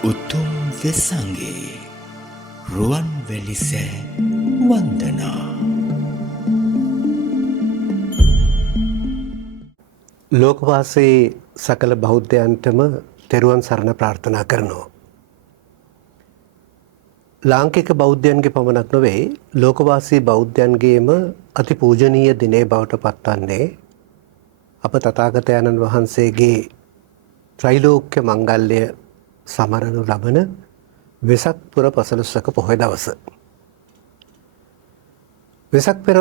උතුම් වෙසංගේ රුවන් වැලිසෑ වන්දනා. ලෝකවාසී සකල බෞද්ධයන්ටම තෙරුවන් සරණ ප්‍රාර්ථනා කරනවා. ලාංකික බෞද්ධයන්ගේ පමණක් නොවේ ලෝකවාසී බෞද්ධයන්ගේම අති පූජනීය දිනේ බවට පත්වන්නේ අප තථාගතයන්න් වහන්සේගේ ත්‍රිලෝක්‍ය මංගල්‍ය සමරනු ලබන වෙසක් පුර පසළොස්වක පොහොය දවස. වෙසක් පෙර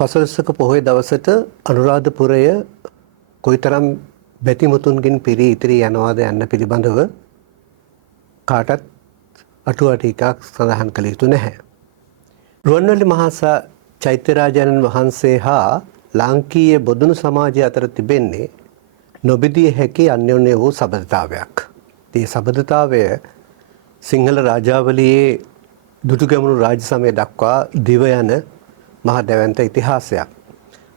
පසළොස්වක පොහොය දවසට අනුරාධපුරය කොයිතරම් බැතිමුතුන්ගෙන් පිරී ඉතිරී යනවාද යන්න පිළිබඳව කාටත් අටුවා ටිකක් සඳහන් කළ යුතු නැහැ. රුවන්වැලි මහා චෛත්‍යරාජාණන් වහන්සේ හා ලාංකීය බොදුනු සමාජය අතර තිබෙන්නේ නොබිදිය හැකි අන්‍යෝන්‍ය වූ සබඳතාවයක්. මේ සබඳතාවය සිංහල රාජාවලියේ දුටුගැමුණු රාජ්‍ය සමය දක්වා දිව යන මහ දැවැන්ත ඉතිහාසයක්.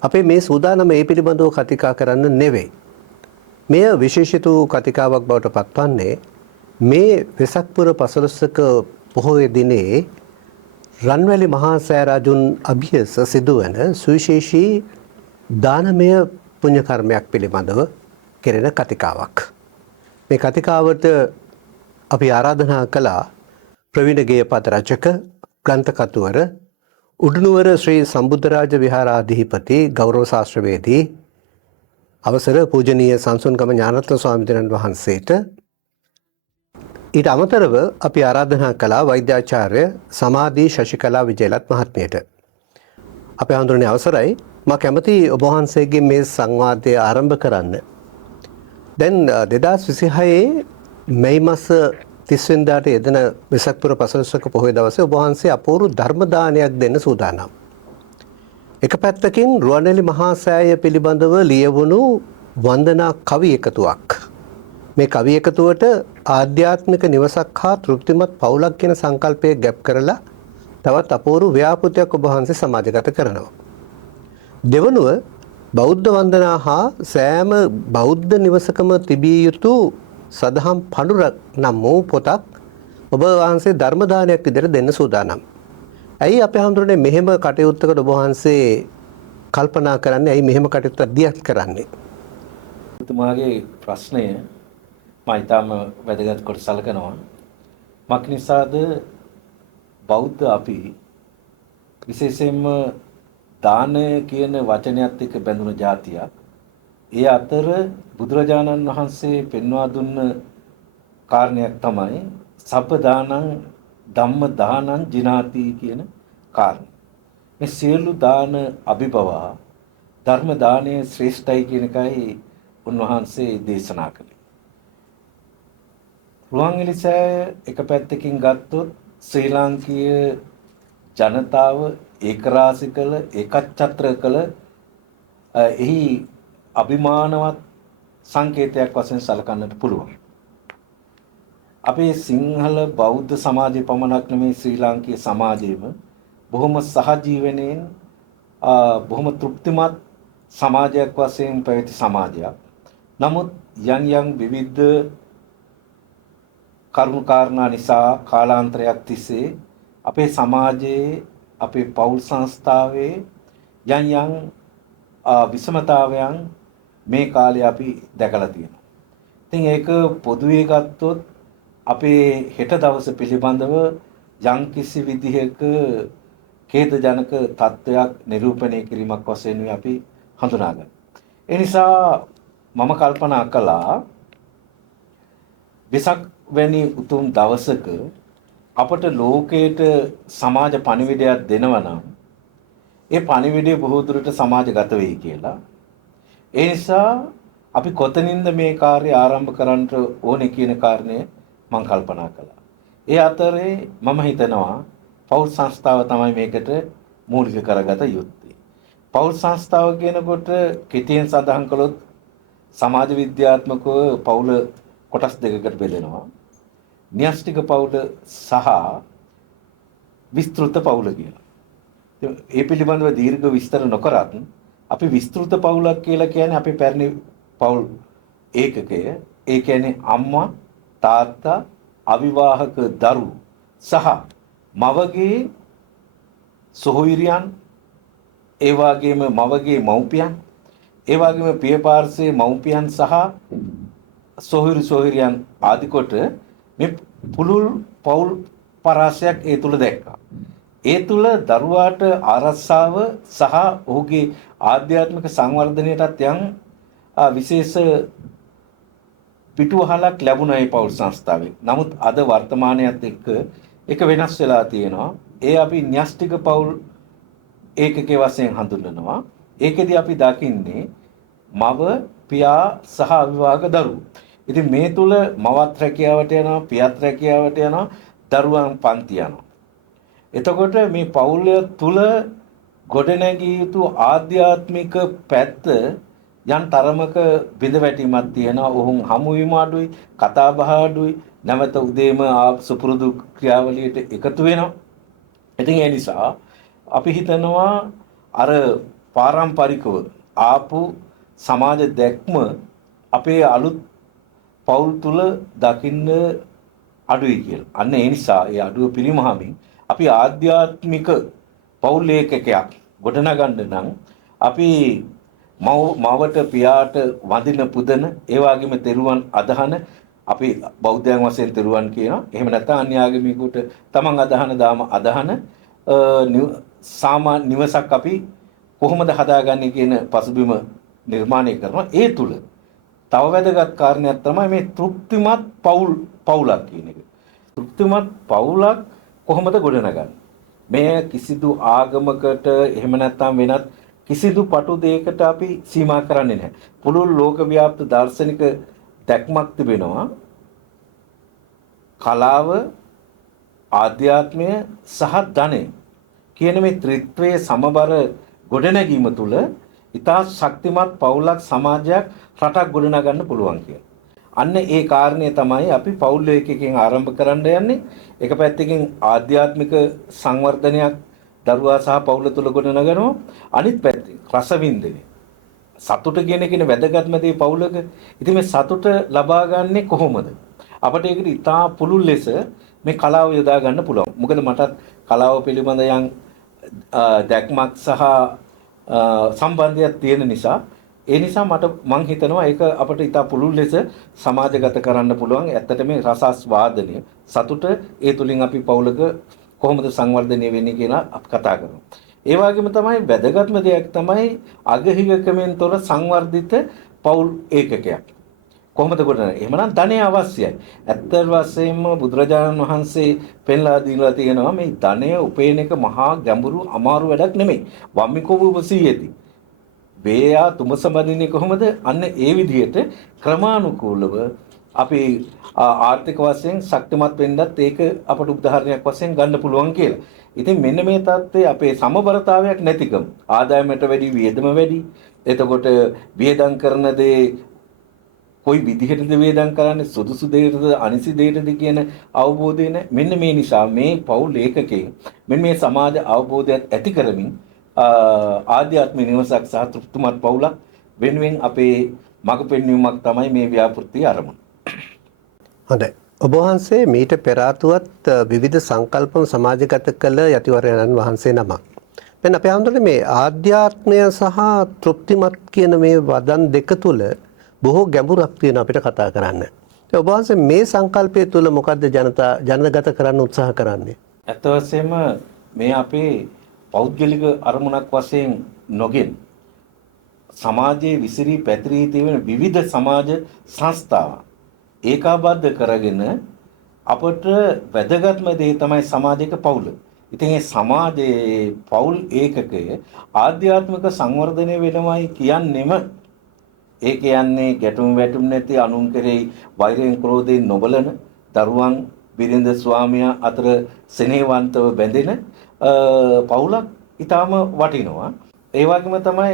අපේ මේ සූදානම මේ පිළිබඳව කතිකා කරන්න නෙවෙයි. මෙය විශේෂිත වූ කතිකාවක් බවට පත්වන්නේ මේ වෙසක් පුර පසළොස්වක පොහොය දිනේ රන්වැලි මහා සෑරාජුන් අභියස සිදුවන සුවිශේෂී දානමය පුණ්‍ය කර්මයක් පිළිබඳව කෙරෙන කතිකාවක්. මේ කතිකාවට අපි ආරාධනා කළා ප්‍රවීණ ගේයපද රචක ග්‍රන්ථ කතුවර උඩුනුවර ශ්‍රී සම්බුද්ධරාජ විහාරාධිපති ගෞරව ශාස්ත්‍රවේදී අවසර පූජනීය සංසුන්ගම ඥානරත්න ස්වාමීන් වහන්සේට. ඊට අමතරව අපි ආරාධනා කළා වෛද්‍යාචාර්ය සමාධි ශශිකලා විජයලත් මහත්මියට. අපේ හඳුනන අවසරයි මම කැමති ඔබ වහන්සේගේ මේ සංවාදය ආරම්භ කරන්න. දැන් 2026 මැයි මාස 30 වෙනිදාට යෙදෙන වෙසක් පුර පසළොස්වක පොහොය දවසේ ඔබ වහන්සේ අපූර්ව ධර්ම දානයක් දෙන්න සූදානම්. එක පැත්තකින් රුවන්වැලි මහා සෑය පිළිබඳව ලියවුණු වන්දනා කවි එකතුවක්. මේ කවි එකතුවට ආධ්‍යාත්මික නිවසක් හා තෘප්තිමත් පවුලක් කියන සංකල්පය ගැබ් කරලා තවත් අපූර්ව ව්‍යාපෘතියක් ඔබ වහන්සේ සමාජගත කරනවා. දෙවනුව බෞද්ධ වන්දනා හා සෑම බෞද්ධ නිවසකම තිබිය යුතු සදහම් පඬුර නම් වූ පොතක් ඔබ වහන්සේ ධර්ම දානයක් විදිහට දෙන්න සූදානම්. ඇයි අපේ හඳුරන්නේ මෙහෙම කටයුත්තකට ඔබ වහන්සේ කල්පනා කරන්නේ? ඇයි මෙහෙම කටයුත්තක් දියත් කරන්නේ? තුමාගේ ප්‍රශ්නය මම ඊටම වැදගත් කොට සලකනවා. මක් නිසාද බෞද්ධ අපි විශේෂයෙන්ම දානය කියන වචනයත් එක්ක බැඳුණු જાතියක්. ඒ අතර බුදුරජාණන් වහන්සේ පෙන්වා දුන්න කාරණයක් තමයි සබ්බ දානං ධම්ම දානං ජිනාති කියන කාරණය. මේ සියලු දාන අභිභවා ධර්ම දානය ශ්‍රේෂ්ඨයි කියන එකයි උන්වහන්සේ දේශනා කළේ. රුවන්වැලි සෑය එක පැත්තකින් ගත්තොත් ශ්‍රී ලාංකීය ජනතාව ඒකරාශි කළ ඒකච්ඡත්‍ර කළ එහි අභිමානවත් සංකේතයක් වශයෙන් සලකන්නට පුළුවන්. අපේ සිංහල බෞද්ධ සමාජය පමණක් නෙමේ ශ්‍රී ලාංකීය සමාජයේම බොහොම සහජීවනයෙන් බොහොම තෘප්තිමත් සමාජයක් වශයෙන් පැවති සමාජයක්. නමුත් යම් විවිධ කරුණු කාරණා නිසා කාලාන්තරයක් තිස්සේ අපේ සමාජයේ අපේ පෞල් සංස්ථාවේ යම් විෂමතාවයන් මේ කාලේ අපි දැකලා තියෙනවා. ඉතින් ඒක පොදුවේ ගත්තොත් අපේ හෙට දවස පිළිබඳව යම් කිසි විදිහක ඛේදජනක තත්වයක් නිරූපණය කිරීමක් වශයෙන් අපි හඳුනාගන්න. ඒ නිසා මම කල්පනා කළා වෙසක් වැනි උතුම් දවසක අපට ලෝකයට සමාජ පණිවිඩයක් දෙනවා නම් ඒ පණිවිඩය බොහෝ දුරට සමාජගත වෙයි කියලා. ඒ නිසා අපි කොතනින්ද මේ කාර්යය ආරම්භ කරන්න ඕනේ කියන කාරණය මම කල්පනා කළා. ඒ අතරේ මම හිතනවා පෞල් සංස්ථාව තමයි මේකට මූලික කරගත යුත්තේ. පෞල් සංස්ථාව කියනකොට කෙටියෙන් සඳහන් කළොත් සමාජ විද්‍යාත්මකව පෞල කොටස් දෙකකට බෙදෙනවා. න්‍යෂ්ටික පෞල සහ විස්තෘත පෞල කියලා. ඒ පිළිබඳව දීර්ඝ විස්තර නොකරත් අපි විස්තෘත පවුලක් කියලා කියන්නේ අපි පැරණි පවුල් ඒකකය. ඒ කියන්නේ අම්මා, තාත්තා, අවිවාහක දරු සහ මවගේ සොහොයුරියන්, ඒ වගේම මවගේ මව්පියන්, ඒ වගේම පියපාර්ශ්වයේ මව්පියන් සහ සොහොයුරියන් ආදි කොට මේ පුළුල් පෞල් පරාසයක් ඒ තුල දැක්කා. ඒ තුල දරුවාට ආරක්ෂාව සහ ඔහුගේ ආධ්‍යාත්මික සංවර්ධනයටත් යම් විශේෂ පිටුවහලක් ලැබුණා මේ පෞල් සංස්ථාවේ. නමුත් අද වර්තමානයේත් එක්ක එක වෙනස් වෙලා තියෙනවා. ඒ අපි න්‍යෂ්ටික පෞල් ඒකකයේ වශයෙන් හඳුන්වනවා. ඒකෙදි අපි දකින්නේ මව, පියා සහ අවිවාහක දරුවෝ. ඉතින් මේ තුල මවත් රැකියාවට යනවා, පියාත් රැකියාවට යනවා, දරුවන් පන්ති යනවා. එතකොට මේ පෞල් තුල ගොඩනැගිය යුතු ආධ්‍යාත්මික පැත්ත යම් තරමක බිඳවැටීමක් තියෙනවා. ඔවුන් හමු වීම අඩුයි, කතා බහ අඩුයි, නැවත උදේම සුපුරුදු ක්‍රියාවලියට එකතු වෙනවා. ඉතින් ඒ නිසා අපි හිතනවා අර පාරම්පරිකව ආපු සමාජ දැක්ම අපේ අලුත් පෞල් තුල දකින්න අඩුයි කියලා. අන්න ඒ නිසා ඒ අඩුව පිරිමහමින් අපි ආධ්‍යාත්මික පෞල් ඒකකයක් ගොඩනගන්න නම් අපි මවට පියාට වඳින පුදන, ඒ වගේම තෙරුවන් අදහන, අපි බෞද්ධයන් වශයෙන් තෙරුවන් කියනවා. එහෙම නැත්නම් අන්‍ය ආගමිකයෙකුට තමන් අදහන දාම අදහන සාමාන්‍ය නිවසක් අපි කොහොමද හදාගන්නේ කියන පසුබිම නිර්මාණය කරනවා. ඒ තුල තව වැදගත් කාරණයක් තමයි මේ තෘප්තිමත් පවුලක් කියන එක. තෘප්තිමත් පවුලක් කොහොමද ගොඩනගන්නේ? මේ කිසිදු ආගමකට එහෙම නැත්නම් වෙනත් කිසිදු පටු දෙයකට අපි සීමා කරන්නේ නැහැ. පුළුල් ලෝක ව්‍යාප්ත දාර්ශනික දැක්මක් තිබෙනවා. කලාව, ආධ්‍යාත්මය සහ ධනය කියන මේ ත්‍රිත්වයේ සමබර ගොඩනැගීම තුළ ඉතා ශක්තිමත් පවුලක්, සමාජයක්, රටක් ගොඩනගන්න පුළුවන් කියලා. අන්න ඒ කාරණේ තමයි අපි පෞල් ඒකකයෙන් ආරම්භ කරන්න යන්නේ. එක පැත්තකින් ආධ්‍යාත්මික සංවර්ධනයක් දරුවා සහ පෞල තුල ගොඩනගනවා. අනිත් පැත්තෙන් රසවින්දනය. සතුට කියන එකනේ වැදගත්ම දේ පෞලක. ඉතින් මේ සතුට ලබා ගන්නෙ කොහොමද? අපිට ඒකට ඉතා පුළුල් ලෙස මේ කලාව යොදා ගන්න පුළුවන්. මොකද මටත් කලාව පිළිබඳ යම් දැක්මක් සහ සම්බන්ධයක් තියෙන නිසා ඒ නිසා මම හිතනවා ඒක අපිට ඉතා පුළුල් ලෙස සමාජගත කරන්න පුළුවන්. ඇත්තට මේ රසාස්වාදනය සතුට ඒ තුලින් අපි පෞලක කොහොමද සංවර්ධනය වෙන්නේ කියලා අපි කතා කරනවා. ඒ වගේම තමයි වැදගත්ම දෙයක් තමයි අගහිගකමෙන් තොර සංවර්ධිත පෞල් ඒකකයක්. කොහොමද ගොඩනගන්නේ? එහෙමනම් ධනය අවශ්‍යයි. ඇත්ත වශයෙන්ම බුදුරජාණන් වහන්සේ පෙන්ලා දීලා තියෙනවා මේ ධනය උපයන එක මහා ගැඹුරු අමාරු වැඩක් නෙමෙයි. වම්මිකෝව උපසීයති. වේයා තුමසමදින්නේ කොහොමද? අන්න ඒ විදිහට ක්‍රමානුකූලව අපි ආර්ථික වශයෙන් ශක්තිමත් වෙන්නත් ඒක අපට උදාහරණයක් වශයෙන් ගන්න පුළුවන් කියලා. ඉතින් මෙන්න මේ தත්ත්වයේ අපේ සමබරතාවයක් නැතිකම. ආදායමට වැඩි වියදම වැඩි. එතකොට වියදම් කරන දේ කොයි විදිහටද වේදම් කරන්නේ, සුදුසු දෙයකටද අනිසි දෙයකටද කියන අවබෝධය නැහැ. මෙන්න මේ නිසා මේ පෞල් ඒකකයෙන් මෙන්න මේ සමාජ අවබෝධයත් ඇති කරමින් ආධ්‍යාත්මික නිවසක් සහ තෘප්තිමත් පෞලක් වෙනුවෙන් අපේ මඟ පෙන්වීමක් තමයි මේ ව්‍යාපෘතියේ ආරම්භය. හොඳයි. ඔබ වහන්සේ මීට පෙර ආතුවත් විවිධ සංකල්පම් සමාජගත කළ යතිවරයන් වහන්සේ නමක්. දැන් අපේ හඳුනන්නේ මේ ආධ්‍යාත්මය සහ තෘප්තිමත් කියන මේ වදන් දෙක තුල බොහෝ ගැඹුරක් තියෙන අපිට කතා කරන්න. ඔබ වහන්සේ මේ සංකල්පය තුල මොකද්ද ජනගත කරන්න උත්සාහ කරන්නේ? ඇත්ත වශයෙන්ම මේ අපේ පෞද්ගලික අරමුණක් වශයෙන් නොගෙන සමාජයේ විසිරී පැතිරී තියෙන විවිධ සමාජ සංස්ථාවන් ඒකාබද්ධ කරගෙන අපට වැදගත්ම දේ තමයි සමාජයක පවුල. ඉතින් මේ සමාජයේ පවුල් ඒකකය ආධ්‍යාත්මික සංවර්ධනය වෙනවයි කියන්නෙම ඒ කියන්නේ ගැටුම් වැටුම් නැති අනුන් කෙරෙහි වෛරයෙන් ක්‍රෝධයෙන් නොබලන දරුවන් බිරිඳ ස්වාමියා අතර ස්නේහවන්තව බැඳෙන පවුලක් ඊටාම වටිනවා. ඒ වගේම තමයි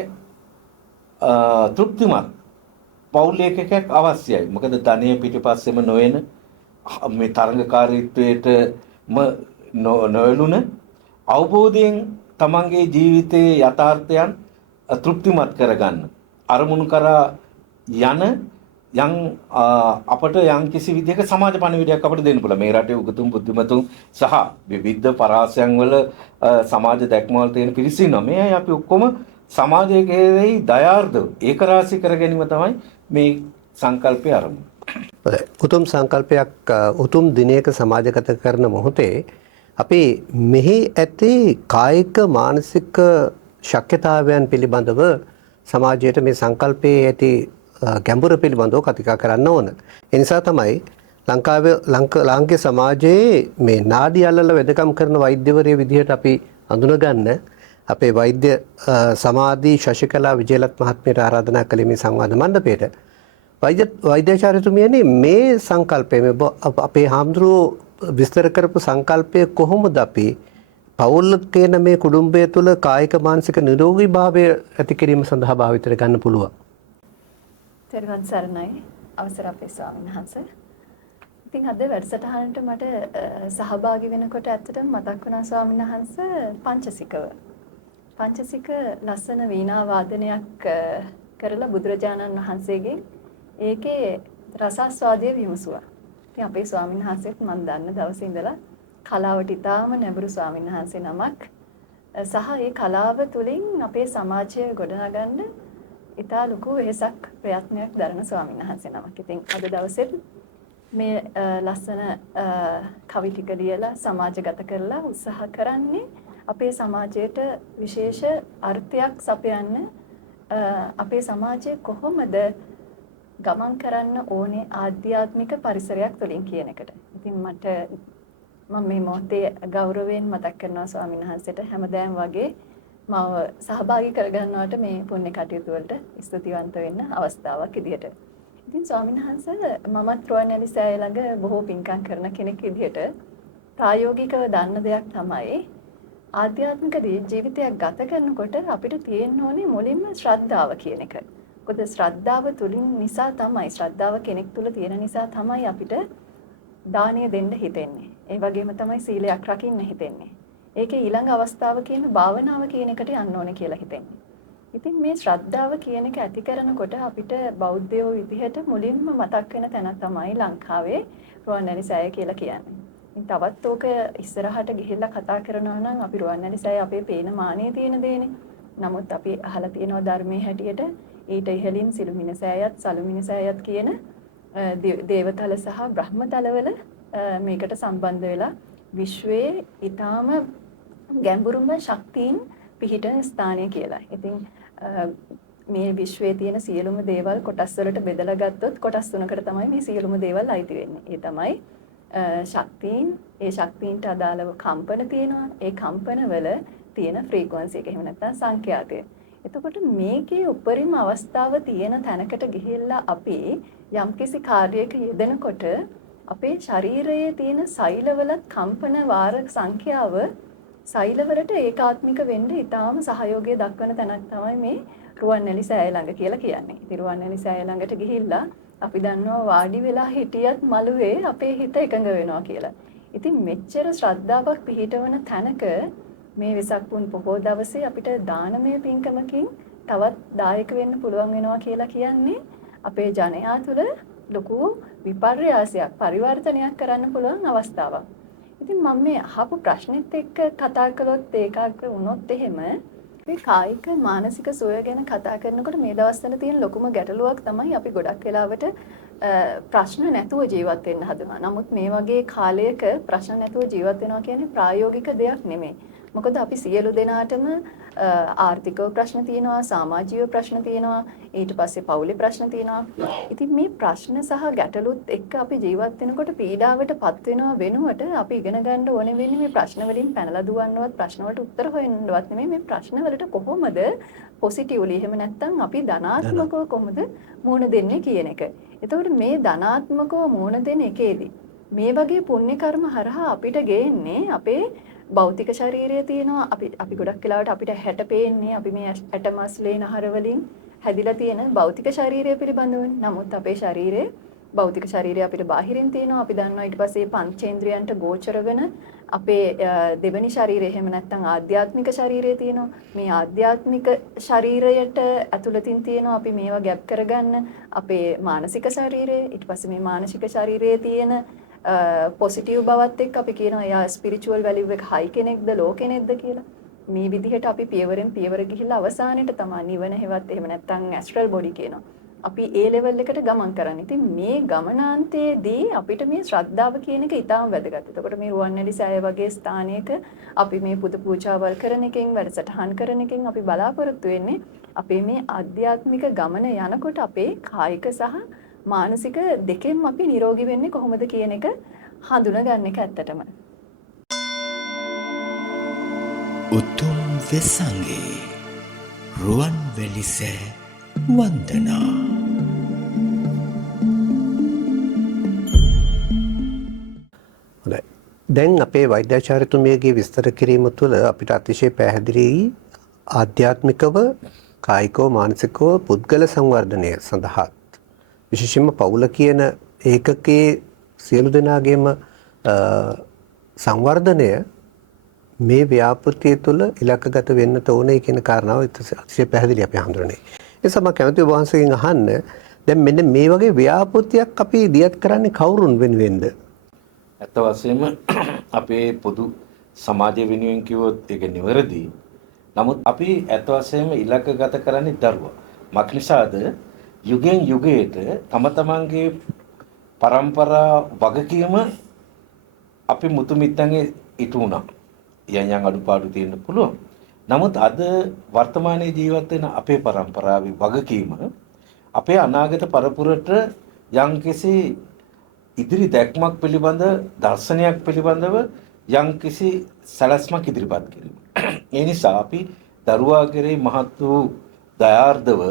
තෘප්තිමත් පෞල් ඒකකයක් අවශ්‍යයි. මොකද ධනය පිටිපස්සෙම නොවන මේ තරඟකාරීත්වයටම නොයලුන අවබෝධයෙන් තමන්ගේ ජීවිතයේ යථාර්ථයන් තෘප්තිමත් කරගන්න අරමුණු කරා යන යම් අපට යම් කිසි විදිහක සමාජ පණිවිඩයක් අපිට දෙන්න පුළුවන්. මේ රටේ උගතුන් බුද්ධිමතුන් සහ විවිධ පරාසයන් වල සමාජ දැක්මවල තියෙන පිරිස ඉන්නවා. මේ අය අපි ඔක්කොම සමාජයේ කෙරෙහි දයාර්ධ ඒකරාශී කර ගැනීම තමයි මේ සංකල්පයේ අරමුණ. උතුම් සංකල්පයක් උතුම් දිනයක සමාජගත කරන මොහොතේ අපි මෙහි ඇති කායික මානසික ශක්්‍යතාවයන් පිළිබඳව සමාජයට මේ සංකල්පයේ ඇති ගැඹුර පිළිබඳව කතිකා කරන්න ඕන. ඒ නිසා තමයි ලාංකික සමාජයේ මේ නාඩි අල්ලල වෙදකම් කරන වෛද්‍යවරයෙක් විදිහට අපි අඳුනගන්න අපේ වෛද්‍ය සමාධි ශශිකලා විජයලත් මහත්මියට ආරාධනා කළේ මේ සංවාද මණ්ඩපයට. වෛද්‍යාචාර්යතුමියනි මේ සංකල්පය අපේ හාමුදුරුවෝ විස්තර කරපු සංකල්පය කොහොමද අපි පවුල් කියන මේ කුඩුම්බය තුළ කායික මානසික නිරෝගී භාවය ඇති කිරීම සඳහා භාවිතයට ගන්න පුළුවන්. තෙරුවන් සරණයි අවසර අපේ ස්වාමීන් වහන්සේ. ඉතින් අද වැඩසටහනට මට සහභාගී වෙනකොට ඇත්තටම මතක් වුණා ස්වාමීන් වහන්සේ පංචසිකව. පංචසික ලස්සන වීණා වාදනයක් කරලා බුදුරජාණන් වහන්සේගෙන් ඒකේ රසාස්වාදය විමසුවා. ඉතින් අපේ ස්වාමීන් වහන්සේත් මම දන්න දවසේ ඉඳලා කලාවට ඉතාම නැඹුරු ස්වාමීන් වහන්සේ නමක් සහ ඒ කලාව තුළින් අපේ සමාජය ගොඩනගන්න ඉතා ලොකු වෙහසක් ප්‍රයත්නයක් දරන ස්වාමීන් වහන්සේ නමක්. ඉතින් අද දවසේ මේ ලස්සන කවි ටික ලියලා සමාජගත කරලා උත්සාහ කරන්නේ අපේ සමාජයට විශේෂ අර්ථයක් සපයන්න අපේ සමාජය කොහොමද ගමන් කරන්න ඕනේ ආධ්‍යාත්මික පරිසරයක් තුළින් කියන එකට. ඉතින් මම මේ මොහොතේ ගෞරවයෙන් මතක් කරනවා ස්වාමීන් වහන්සේට හැමදාම වගේ මාව සහභාගී කරගන්නවට මේ පුණ්‍ය කටයුතු වලට ස්තුතිවන්ත වෙන්න අවස්ථාවක් විදිහට. ඉතින් ස්වාමීන් වහන්සේ මමත් රුවන්වැලි සෑය ළඟ බොහෝ පින්කම් කරන කෙනෙක් විදිහට ප්‍රායෝගිකව දන්න දෙයක් තමයි ආධ්‍යාත්මික ජීවිතයක් ගත කරනකොට අපිට තියෙන්න ඕනේ මුලින්ම ශ්‍රද්ධාව කියන එක. මොකද ශ්‍රද්ධාව තුලින් නිසා තමයි ශ්‍රද්ධාව කෙනෙක් තුල තියෙන නිසා තමයි අපිට දානීය දෙන්න හිතෙන්නේ. ඒ වගේම තමයි සීලයක් රකින්න හිතෙන්නේ. ඒකේ ඊළඟ අවස්ථාව කියන භාවනාව කියන එකට යන්න ඕනේ කියලා හිතෙන්නේ. ඉතින් මේ ශ්‍රද්ධාව කියන එක ඇති කරනකොට අපිට බෞද්ධයෝ විදිහට මුලින්ම මතක් වෙන තැන තමයි ලංකාවේ රුවන්වැලි සෑය කියලා කියන්නේ. ඉතින් තවත් ඕක ඉස්සරහට ගිහිල්ලා කතා කරනවා නම් අපි රුවන්වැලි සෑය අපේ පේන මානෙ තියෙන දේනේ. නමුත් අපි අහලා තියෙනවා ධර්මයේ හැටියට ඊට ඉහළින් සිළුමිණ සෑයත් සළුමිණ සෑයත් කියන දේවතල සහ බ්‍රහ්මතලවල මේකට සම්බන්ධ වෙලා විශ්වයේ ඊටාම ගැඹුරුම ශක්තියින් පිහිටන ස්ථානය කියලා. ඉතින් මේ විශ්වයේ තියෙන සියලුම දේවල් කොටස් වලට බෙදලා ගත්තොත් කොටස් තුනකට තමයි මේ සියලුම දේවල් අයිති වෙන්නේ. ඒ තමයි ශක්තියින්, ඒ ශක්තියින්ට අදාළව කම්පන තියෙනවා. ඒ කම්පන වල තියෙන ෆ්‍රීකවන්සි එක එහෙම නැත්නම් සංඛ්‍යාතය. එතකොට මේකේ උපරිම අවස්ථාව තියෙන තැනකට ගිහිල්ලා අපි යම්කිසි කාර්යයක යෙදෙනකොට අපේ ශරීරයේ තියෙන සෛලවලත් කම්පන වාර සංඛ්‍යාව සෛලවලට ඒකාත්මික වෙන්න ඉතාම සහයෝගය දක්වන තැනක් තමයි මේ රුවන්වැලි සෑය ළඟ කියලා කියන්නේ. ඉතින් රුවන්වැලි සෑය ළඟට ගිහිල්ලා අපි දන්නවා වාඩි වෙලා හිටියත් මළුවේ අපේ හිත එකඟ වෙනවා කියලා. ඉතින් මෙච්චර ශ්‍රද්ධාවක් පිහිටවන තැනක මේ වෙසක් පුන් පොහෝ දවසේ අපිට දානමය පින්කමකින් තවත් දායක වෙන්න පුළුවන් වෙනවා කියලා කියන්නේ අපේ ජනයා තුළ ලොකු විපර්යාසයක් පරිවර්තනයක් කරන්න පුළුවන් අවස්ථාවක්. ඉතින් මම මේ අහපු ප්‍රශ්නෙත් එක්ක කතා කළොත් ඒකාග්‍ර වුණොත් එහෙම මේ කායික මානසික සුවය ගැන කතා කරනකොට මේ දවස්වල තියෙන ලොකුම ගැටලුවක් තමයි අපි ගොඩක් වෙලාවට ප්‍රශ්න නැතුව ජීවත් වෙන්න හදනවා. නමුත් මේ වගේ කාලයක ප්‍රශ්න නැතුව ජීවත් වෙනවා කියන්නේ ප්‍රායෝගික දෙයක් නෙමෙයි. මොකද අපි සියලු දෙනාටම ආර්ථිකව ප්‍රශ්න තියෙනවා, සමාජීය ප්‍රශ්න තියෙනවා, ඊට පස්සේ පවුලේ ප්‍රශ්න තියෙනවා. ඉතින් මේ ප්‍රශ්න සහ ගැටලුත් එක්ක අපි ජීවත් වෙනකොට පීඩාවටපත් වෙනව වෙනුවට අපි ඉගෙන ගන්න ඕනේ වෙන්නේ මේ ප්‍රශ්න වලින් පැනලා දුවන්නවත් ප්‍රශ්න වලට උත්තර හොයන්නවත් නෙමෙයි මේ ප්‍රශ්න වලට කොහොමද පොසිටිව්ලි එහෙම නැත්නම් අපි ධනාත්මකව කොහොමද මුහුණ දෙන්නේ කියන එක. එතකොට මේ ධනාත්මකව මුහුණ දෙන එකේදී මේ වගේ පුණ්‍ය කර්ම හරහා අපිට ගේන්නේ අපේ භෞතික ශරීරය තියෙනවා. අපි ගොඩක් වෙලාවට අපිට හැට පේන්නේ අපි මේ ඇටමස්ලේ නහර වලින් හැදිලා තියෙන භෞතික ශරීරය පිළිබඳව. නමුත් අපේ ශරීරයේ භෞතික ශරීරය අපිට බාහිරින් තියෙනවා. අපි දන්නවා ඊට පස්සේ පංචේන්ද්‍රයන්ට ගෝචර වෙන අපේ දෙවෙනි ශරීරය එහෙම නැත්නම් ආධ්‍යාත්මික ශරීරය තියෙනවා. මේ ආධ්‍යාත්මික ශරීරයට ඇතුළතින් තියෙනවා අපි මේවා ගැප් කරගන්න අපේ මානසික ශරීරය. ඊට පස්සේ මේ මානසික ශරීරයේ තියෙන පොසිටිව් බවත් එක්ක අපි කියනවා එයා ස්පිරිචුවල් වැලියු එක හයි කෙනෙක්ද ලෝ කෙනෙක්ද කියලා. මේ විදිහට අපි පියවරෙන් පියවර ගිහිල්ලා අවසානයේට තමයි නිවන හැවත් එහෙම නැත්නම් ඇස්ට්‍රල් බොඩි කියනවා. අපි ඒ ලෙවල් එකට ගමන් කරන්නේ. ඉතින් මේ ගමනාන්තයේදී අපිට මේ ශ්‍රද්ධාව කියන එක ඉතාම වැදගත්. එතකොට මේ රුවන්වැලි සෑය වගේ ස්ථානයක අපි මේ පුද පූජාවල් කරන එකෙන් වැඩසටහන් කරන එකෙන් අපි බලාපොරොත්තු වෙන්නේ අපේ මේ ආධ්‍යාත්මික ගමන යනකොට අපේ කායික සහ මානසික දෙකෙන්ම අපි නිරෝගී වෙන්නේ කොහොමද කියන එක හඳුනගන්න එක ඇත්තටම. උතුම් වෙසංගේ රුවන්වැලි සෑ වන්දනා. හොඳයි. දැන් අපේ වෛද්‍යාචාර්යතුමියගේ විස්තර කිරීම තුළ අපිට අතිශය පැහැදිලි ආධ්‍යාත්මිකව කායිකව මානසිකව පුද්ගල සංවර්ධනය සඳහා විශේෂයෙන්ම පවුල කියන ඒකකයේ සියලු දෙනාගේම සංවර්ධනය මේ ව්‍යාපෘතිය තුළ ඉලක්කගත වෙන්න ඕනේ කියන කාරණාව අතිශය පැහැදිලි අපි හඳුනන්නේ. ඒ නිසා මම කැමතියි ඔබ වහන්සේගෙන් අහන්න දැන් මෙන්න මේ වගේ ව්‍යාපෘතියක් අපි දියත් කරන්නේ කවුරුන් වෙනුවෙන්ද? ඇත්ත වශයෙන්ම අපේ පොදු සමාජය වෙනුවෙන් කිව්වොත් ඒක නිවැරදි. නමුත් අපි ඇත්ත වශයෙන්ම ඉලක්කගත කරන්නේ දරුවා. මක් නිසාද යුගෙන් යුගයට තම තමන්ගේ පරම්පරා වගකීම අපි මුතු මිත්තන්ගේ ඉටු වුණා. යම් අඩුපාඩු තියෙන්න පුළුවන්. නමුත් අද වර්තමානයේ ජීවත් වෙන අපේ පරම්පරාවේ වගකීම අපේ අනාගත පරපුරට යම්කිසි ඉදිරි දැක්මක් පිළිබඳ දර්ශනයක් පිළිබඳව යම්කිසි සැලැස්මක් ඉදිරිපත් කිරීම. ඒ නිසා අපි දරුවා කෙරෙහි මහත් වූ දයාර්ධව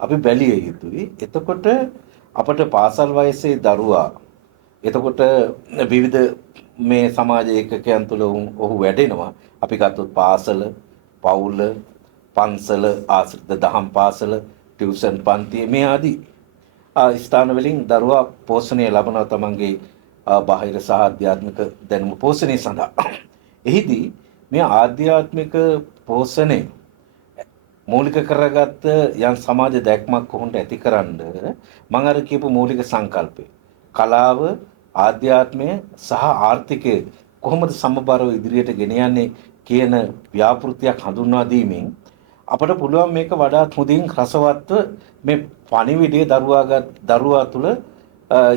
අපි බැලිය යුතුයි. එතකොට අපට පාසල් වයසේ දරුවා එතකොට විවිධ මේ සමාජ ඒකකයන් තුළ ඔහු වැඩෙනවා. අපි ගත්තොත් පාසල, පවුල, පන්සල, ආශ්‍රිත දහම් පාසල, ටියුෂන් පන්ති මේ ආදී ස්ථාන වලින් දරුවා පෝෂණය ලබනවා තමන්ගේ බාහිර සහ ආධ්‍යාත්මික දැනුම පෝෂණය සඳහා. එහිදී මේ ආධ්‍යාත්මික පෝෂණය මූලික කරගත්ත යම් සමාජ දැක්මක් කොහොමද ඇතිකරන්න මම අර කියපු මූලික සංකල්පය කලාව ආධ්‍යාත්මය සහ ආර්ථිකය කොහොමද සමබරව ඉදිරියට ගෙන යන්නේ කියන ව්‍යාපෘතියක් හඳුන්වා දීමෙන් අපට පුළුවන් මේක වඩාත් හොඳින් රසවත්ව මේ පණිවිඩය දරුවා තුළ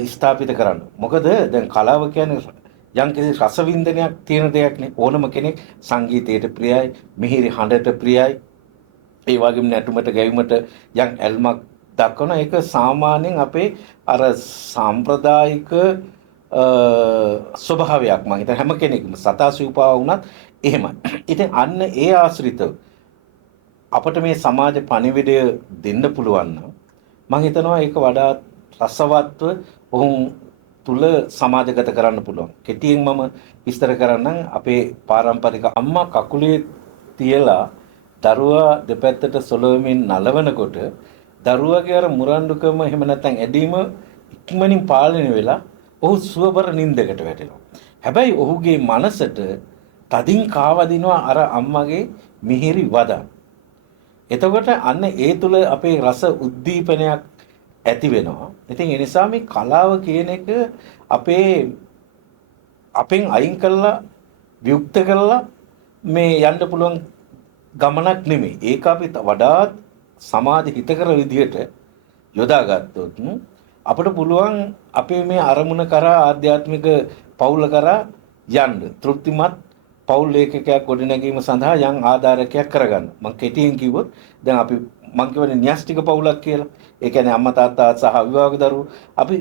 ස්ථාපිත කරන්න. මොකද දැන් කලාව කියන්නේ යම් කිසි රසවින්දනයක් තියෙන දෙයක් නේ. ඕනම කෙනෙක් සංගීතයට ප්‍රියයි, මිහිරි හඬට ප්‍රියයි. ඒ වගේම නැටුමට ගැයීමට යම් ඇල්මක් දක්වන එක සාමාන්‍යයෙන් අපේ අර සාම්ප්‍රදායික ස්වභාවයක් මම හිතන හැම කෙනෙක්ම සතාසූපාව වුණත් එහෙමයි. ඉතින් අන්න ඒ ආශ්‍රිතව අපිට මේ සමාජ පණිවිඩය දෙන්න පුළුවන් නම් මම හිතනවා ඒක වඩා රසවත්ව ඔවුන් තුල සමාජගත කරන්න පුළුවන්. කෙටියෙන් මම විස්තර කරන්නම් අපේ පාරම්පරික අම්මා කකුලේ තියලා දරුවා දෙපැත්තට සොලවමින් නලවනකොට දරුවාගේ අර මුරණ්ඩුකම එහෙම නැත්නම් ඇදීම ඉක්මනින් පාලනය වෙලා ඔහු සුවබර නිින්දකට වැටෙනවා. හැබැයි ඔහුගේ මනසට තදින් කාවදිනවා අර අම්මගේ මිහිරි වදන්. එතකොට අන්න ඒ තුල අපේ රස උද්දීපනයක් ඇති වෙනවා. ඉතින් ඒ නිසා මේ කලාව කියන එක අපෙන් අයින් කළා වියුක්ත කළා මේ යන්න පුළුවන් ගමනක් නෙමෙයි. ඒක අපි වඩාත් සමාජ හිතකර විදියට යොදාගත්තොත් අපිට පුළුවන් අපේ මේ අරමුණ කරා ආධ්‍යාත්මික පවුල කරා යන්න තෘප්තිමත් පවුල් ඒකකයක් ගොඩනැගීම සඳහා යම් ආධාරකයක් කරගන්න. මම කෙටියෙන් කිව්වොත් දැන් අපි මම කියවනේ න්‍යෂ්ටික පවුලක් කියලා. ඒ කියන්නේ අම්මා තාත්තා සහ අවිවාහක දරුවෝ අපි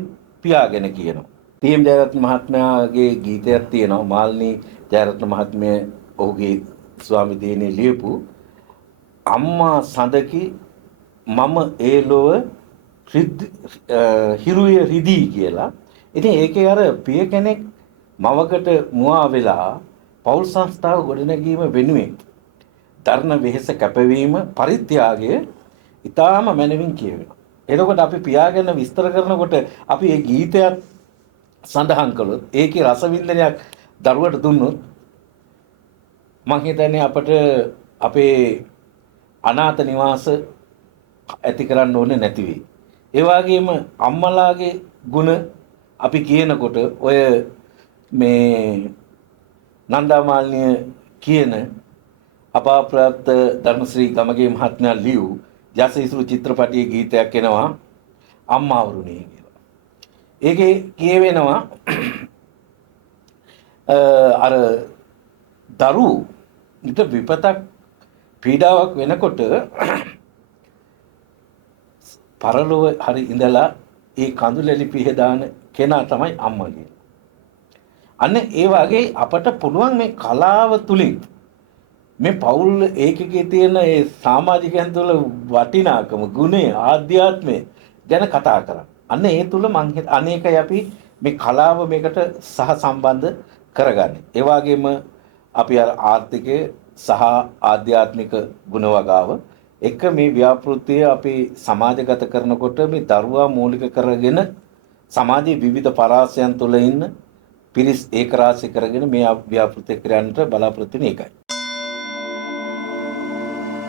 පියාගෙන කියනවා. ටීඑම් ජයරත්න මහත්මයාගේ ගීතයක් තියෙනවා. මාල්නී ජයරත්න මහත්මිය ඔහුගේ ස්වාමි දේනේ ලියපු අම්මා සඳකි මම ඒලොව හිරුය රිදී කියලා. ඉතින් ඒකේ අර පිය කෙනෙක් මවකට මුවා වෙලා පෞල් සංස්ථාව ගොඩනැගීම වෙනුවෙන් දරන වෙහෙස කැපවීම පරිත්‍යාගය ඊටාම මනවින් කියවෙනවා. එතකොට අපි පියාගෙන විස්තර කරනකොට අපි මේ ගීතයත් සඳහන් කළොත් ඒකේ රසවින්දනයක් දරුවට දුන්නොත් මම හිතන්නේ අපට අපේ අනාථ නිවාස ඇති කරන්න ඕනේ නැති වෙයි. ඒ වගේම අම්මලාගේ ಗುಣ අපි කියනකොට ඔය මේ නන්දාමාලිනිය කියන අපාප්‍රාප්ත ධර්මශ්‍රී ගමගේ මහත්මයා ලියු යසීසු චිත්‍රපටයේ ගීතයක් එනවා අම්මාවරුනේ කියලා. ඒකේ කියවෙනවා අර දරුවිට විපතක් පීඩාවක් වෙනකොට පරලොව හරි ඉඳලා ඒ කඳුලැලි පිහදාන කෙනා තමයි අම්මා කියන්නේ. අන්න ඒ වගේ අපට පුළුවන් මේ කලාව තුලින් මේ පෞල් ඒකකයේ තියෙන ඒ සමාජිකයන් තුළ වටිනාකම ගුණය ආධ්‍යාත්මය ගැන කතා කරා. අන්න ඒ තුල මම අනේකයි අපි මේ කලාව මේකට සහ සම්බන්ධ කරගන්නේ. ඒ වගේම අපි ආර්ථිකය සහ ආධ්‍යාත්මික ගුණ වගාව එක මේ ව්‍යාපෘතිය අපි සමාජගත කරනකොට මේ දරුවා මූලික කරගෙන සමාජයේ විවිධ පරාසයන් තුළ ඉන්න පිරිස් ඒකරාශී කරගෙන මේ ව්‍යාපෘතිය කරන්නට බලාපොරොත්තු වෙන එකයි.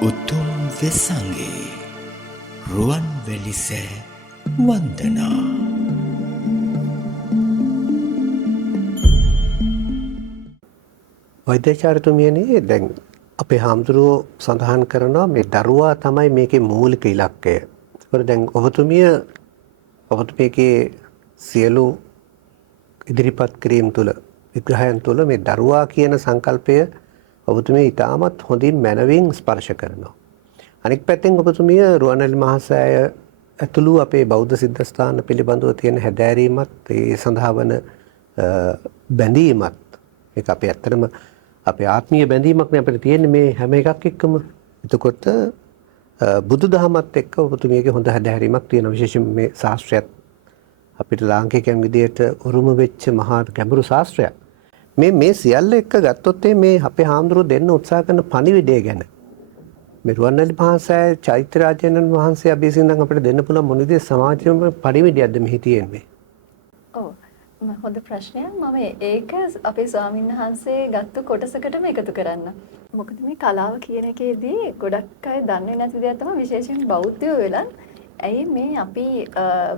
උතුම් වෙසංගේ රුවන්වැලිසෑ වන්දනා වෛද්‍යාචාර්යතුමියනේ දැන් අපේ හාමුදුරුවෝ සඳහන් කරනවා මේ දරුවා තමයි මේකේ මූලික ඉලක්කය. ඒකට දැන් ඔබතුමියගේ සියලු ඉදිරිපත් කිරීම තුළ විග්‍රහයන් තුළ මේ දරුවා කියන සංකල්පය ඔබතුමිය ඉතාමත් හොඳින් මනවින් ස්පර්ශ කරනවා. අනෙක් පැත්තෙන් ඔබතුමිය රුවන්වැලි මහසෑය ඇතුළු අපේ බෞද්ධ සිද්ධාස්ථාන පිළිබඳව තියෙන හැදෑරීමත් ඒ සඳහා වන බැඳීමත් ඒක අපේ ඇත්තටම අපේ ආත්මීය බැඳීමක් නේ අපිට තියෙන්නේ මේ හැම එකක් එක්කම. එතකොට බුදුදහමත් එක්ක ඔබතුමියගේ හොඳ හැදෑරීමක් තියෙන විශේෂයෙන් මේ ශාස්ත්‍රයත් අපිට ලාංකිකයන් විදියට උරුම වෙච්ච මහා ගැඹුරු ශාස්ත්‍රයක්. මේ සියල්ල එක්ක ගත්තොත් මේ අපේ හාමුදුරුවෝ දෙන්න උත්සාහ කරන පණිවිඩය ගැන මේ රුවන්වැලි මහසෑය චෛත්‍යරාජයන්න් වහන්සේ අභිසින්දන් අපිට දෙන්න පුළුවන් මොන විදිහේ සමාජීය පණිවිඩයක්ද මෙහි තියෙන්නේ? ඔව් හොඳ ප්‍රශ්නයක්. මම ඒක අපේ ස්වාමීන් වහන්සේ ගත්ත කොටසකටම එකතු කරන්න. මොකද මේ කලාව කියන එකේදී ගොඩක් අය දන්නේ නැති දෙයක් තමයි විශේෂයෙන් බෞද්ධයෝ වෙලා ඇයි මේ අපි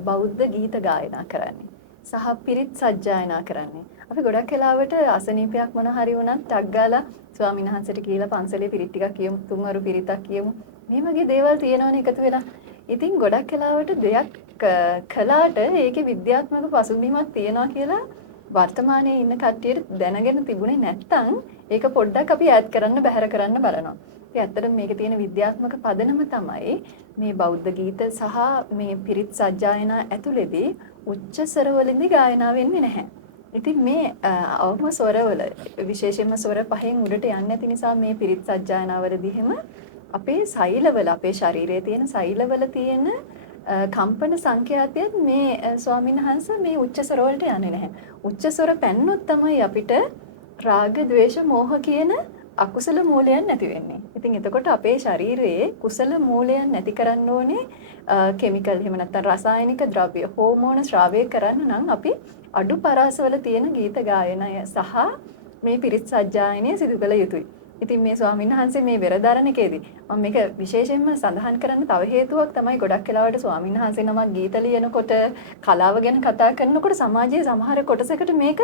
බෞද්ධ ගීත ගායනා කරන්නේ සහ පිරිත් සජ්ජායනා කරන්නේ. අපි ගොඩක් වෙලාවට අසනීපයක් මොන හරි වුණත් ටක් ගාලා ස්වාමීන් වහන්සේට කියලා පන්සලේ පිරිත් ටිකක් කියමු, තුන්වරු පිරිතක් කියමු. මේ වගේ දේවල් තියෙනවනේ එකතු වෙලා. ඉතින් ගොඩක් වෙලාවට දෙයක් කලාට ඒකේ විද්‍යාත්මක පසුබිමක් තියෙනවා කියලා වර්තමානයේ ඉන්න කට්ටියට දැනගෙන තිබුණේ නැත්නම් ඒක පොඩ්ඩක් අපි ඈඩ් කරන්න බැහැර කරන්න බලනවා. ඉතින් ඇත්තටම මේකේ තියෙන විද්‍යාත්මක පදනම තමයි මේ බෞද්ධ ගීත සහ මේ පිරිත් සජ්ජායනා ඇතුළේදී උච්ච ස්වරවලින්දී ගායනා වෙන්නේ නැහැ. ඉතින් මේ අවම ස්වරවල විශේෂයෙන්ම ස්වර පහෙන් උඩට යන්නේ නැති නිසා මේ පිරිත් සජ්ජායනාවලදී හැම අපේ සෛලවල අපේ ශරීරයේ තියෙන සෛලවල තියෙන කම්පන සංඛ්‍යාතයත් මේ ස්වාමීන් වහන්සේ මේ උච්ච ස්වර වලට යන්නේ නැහැ. උච්ච ස්වර පැන්නොත් තමයි අපිට රාග, ద్వේෂ, මෝහ කියන අකුසල මූලයන් නැති වෙන්නේ. ඉතින් එතකොට අපේ ශරීරයේ කුසල මූලයන් නැති කරන්න ඕනේ කිමිකල් එහෙම නැත්නම් රසායනික ද්‍රව්‍ය හෝමෝන ශ්‍රාවය කරන්න නම් අපි අඩු පරාසවල තියෙන ගීත ගායනය සහ මේ පිරිත් සජ්ජායනය සිදු කළ යුතුයි. ඉතින් මේ ස්වාමීන් වහන්සේ මේ වෙරදරණකේදී මම මේක විශේෂයෙන්ම සඳහන් කරන්න තව හේතුවක් තමයි ගොඩක් වෙලාවට ස්වාමීන් වහන්සේ නමක් ගීත ලියනකොට කලාව ගැන කතා කරනකොට සමාජයේ සමහර කොටසකට මේක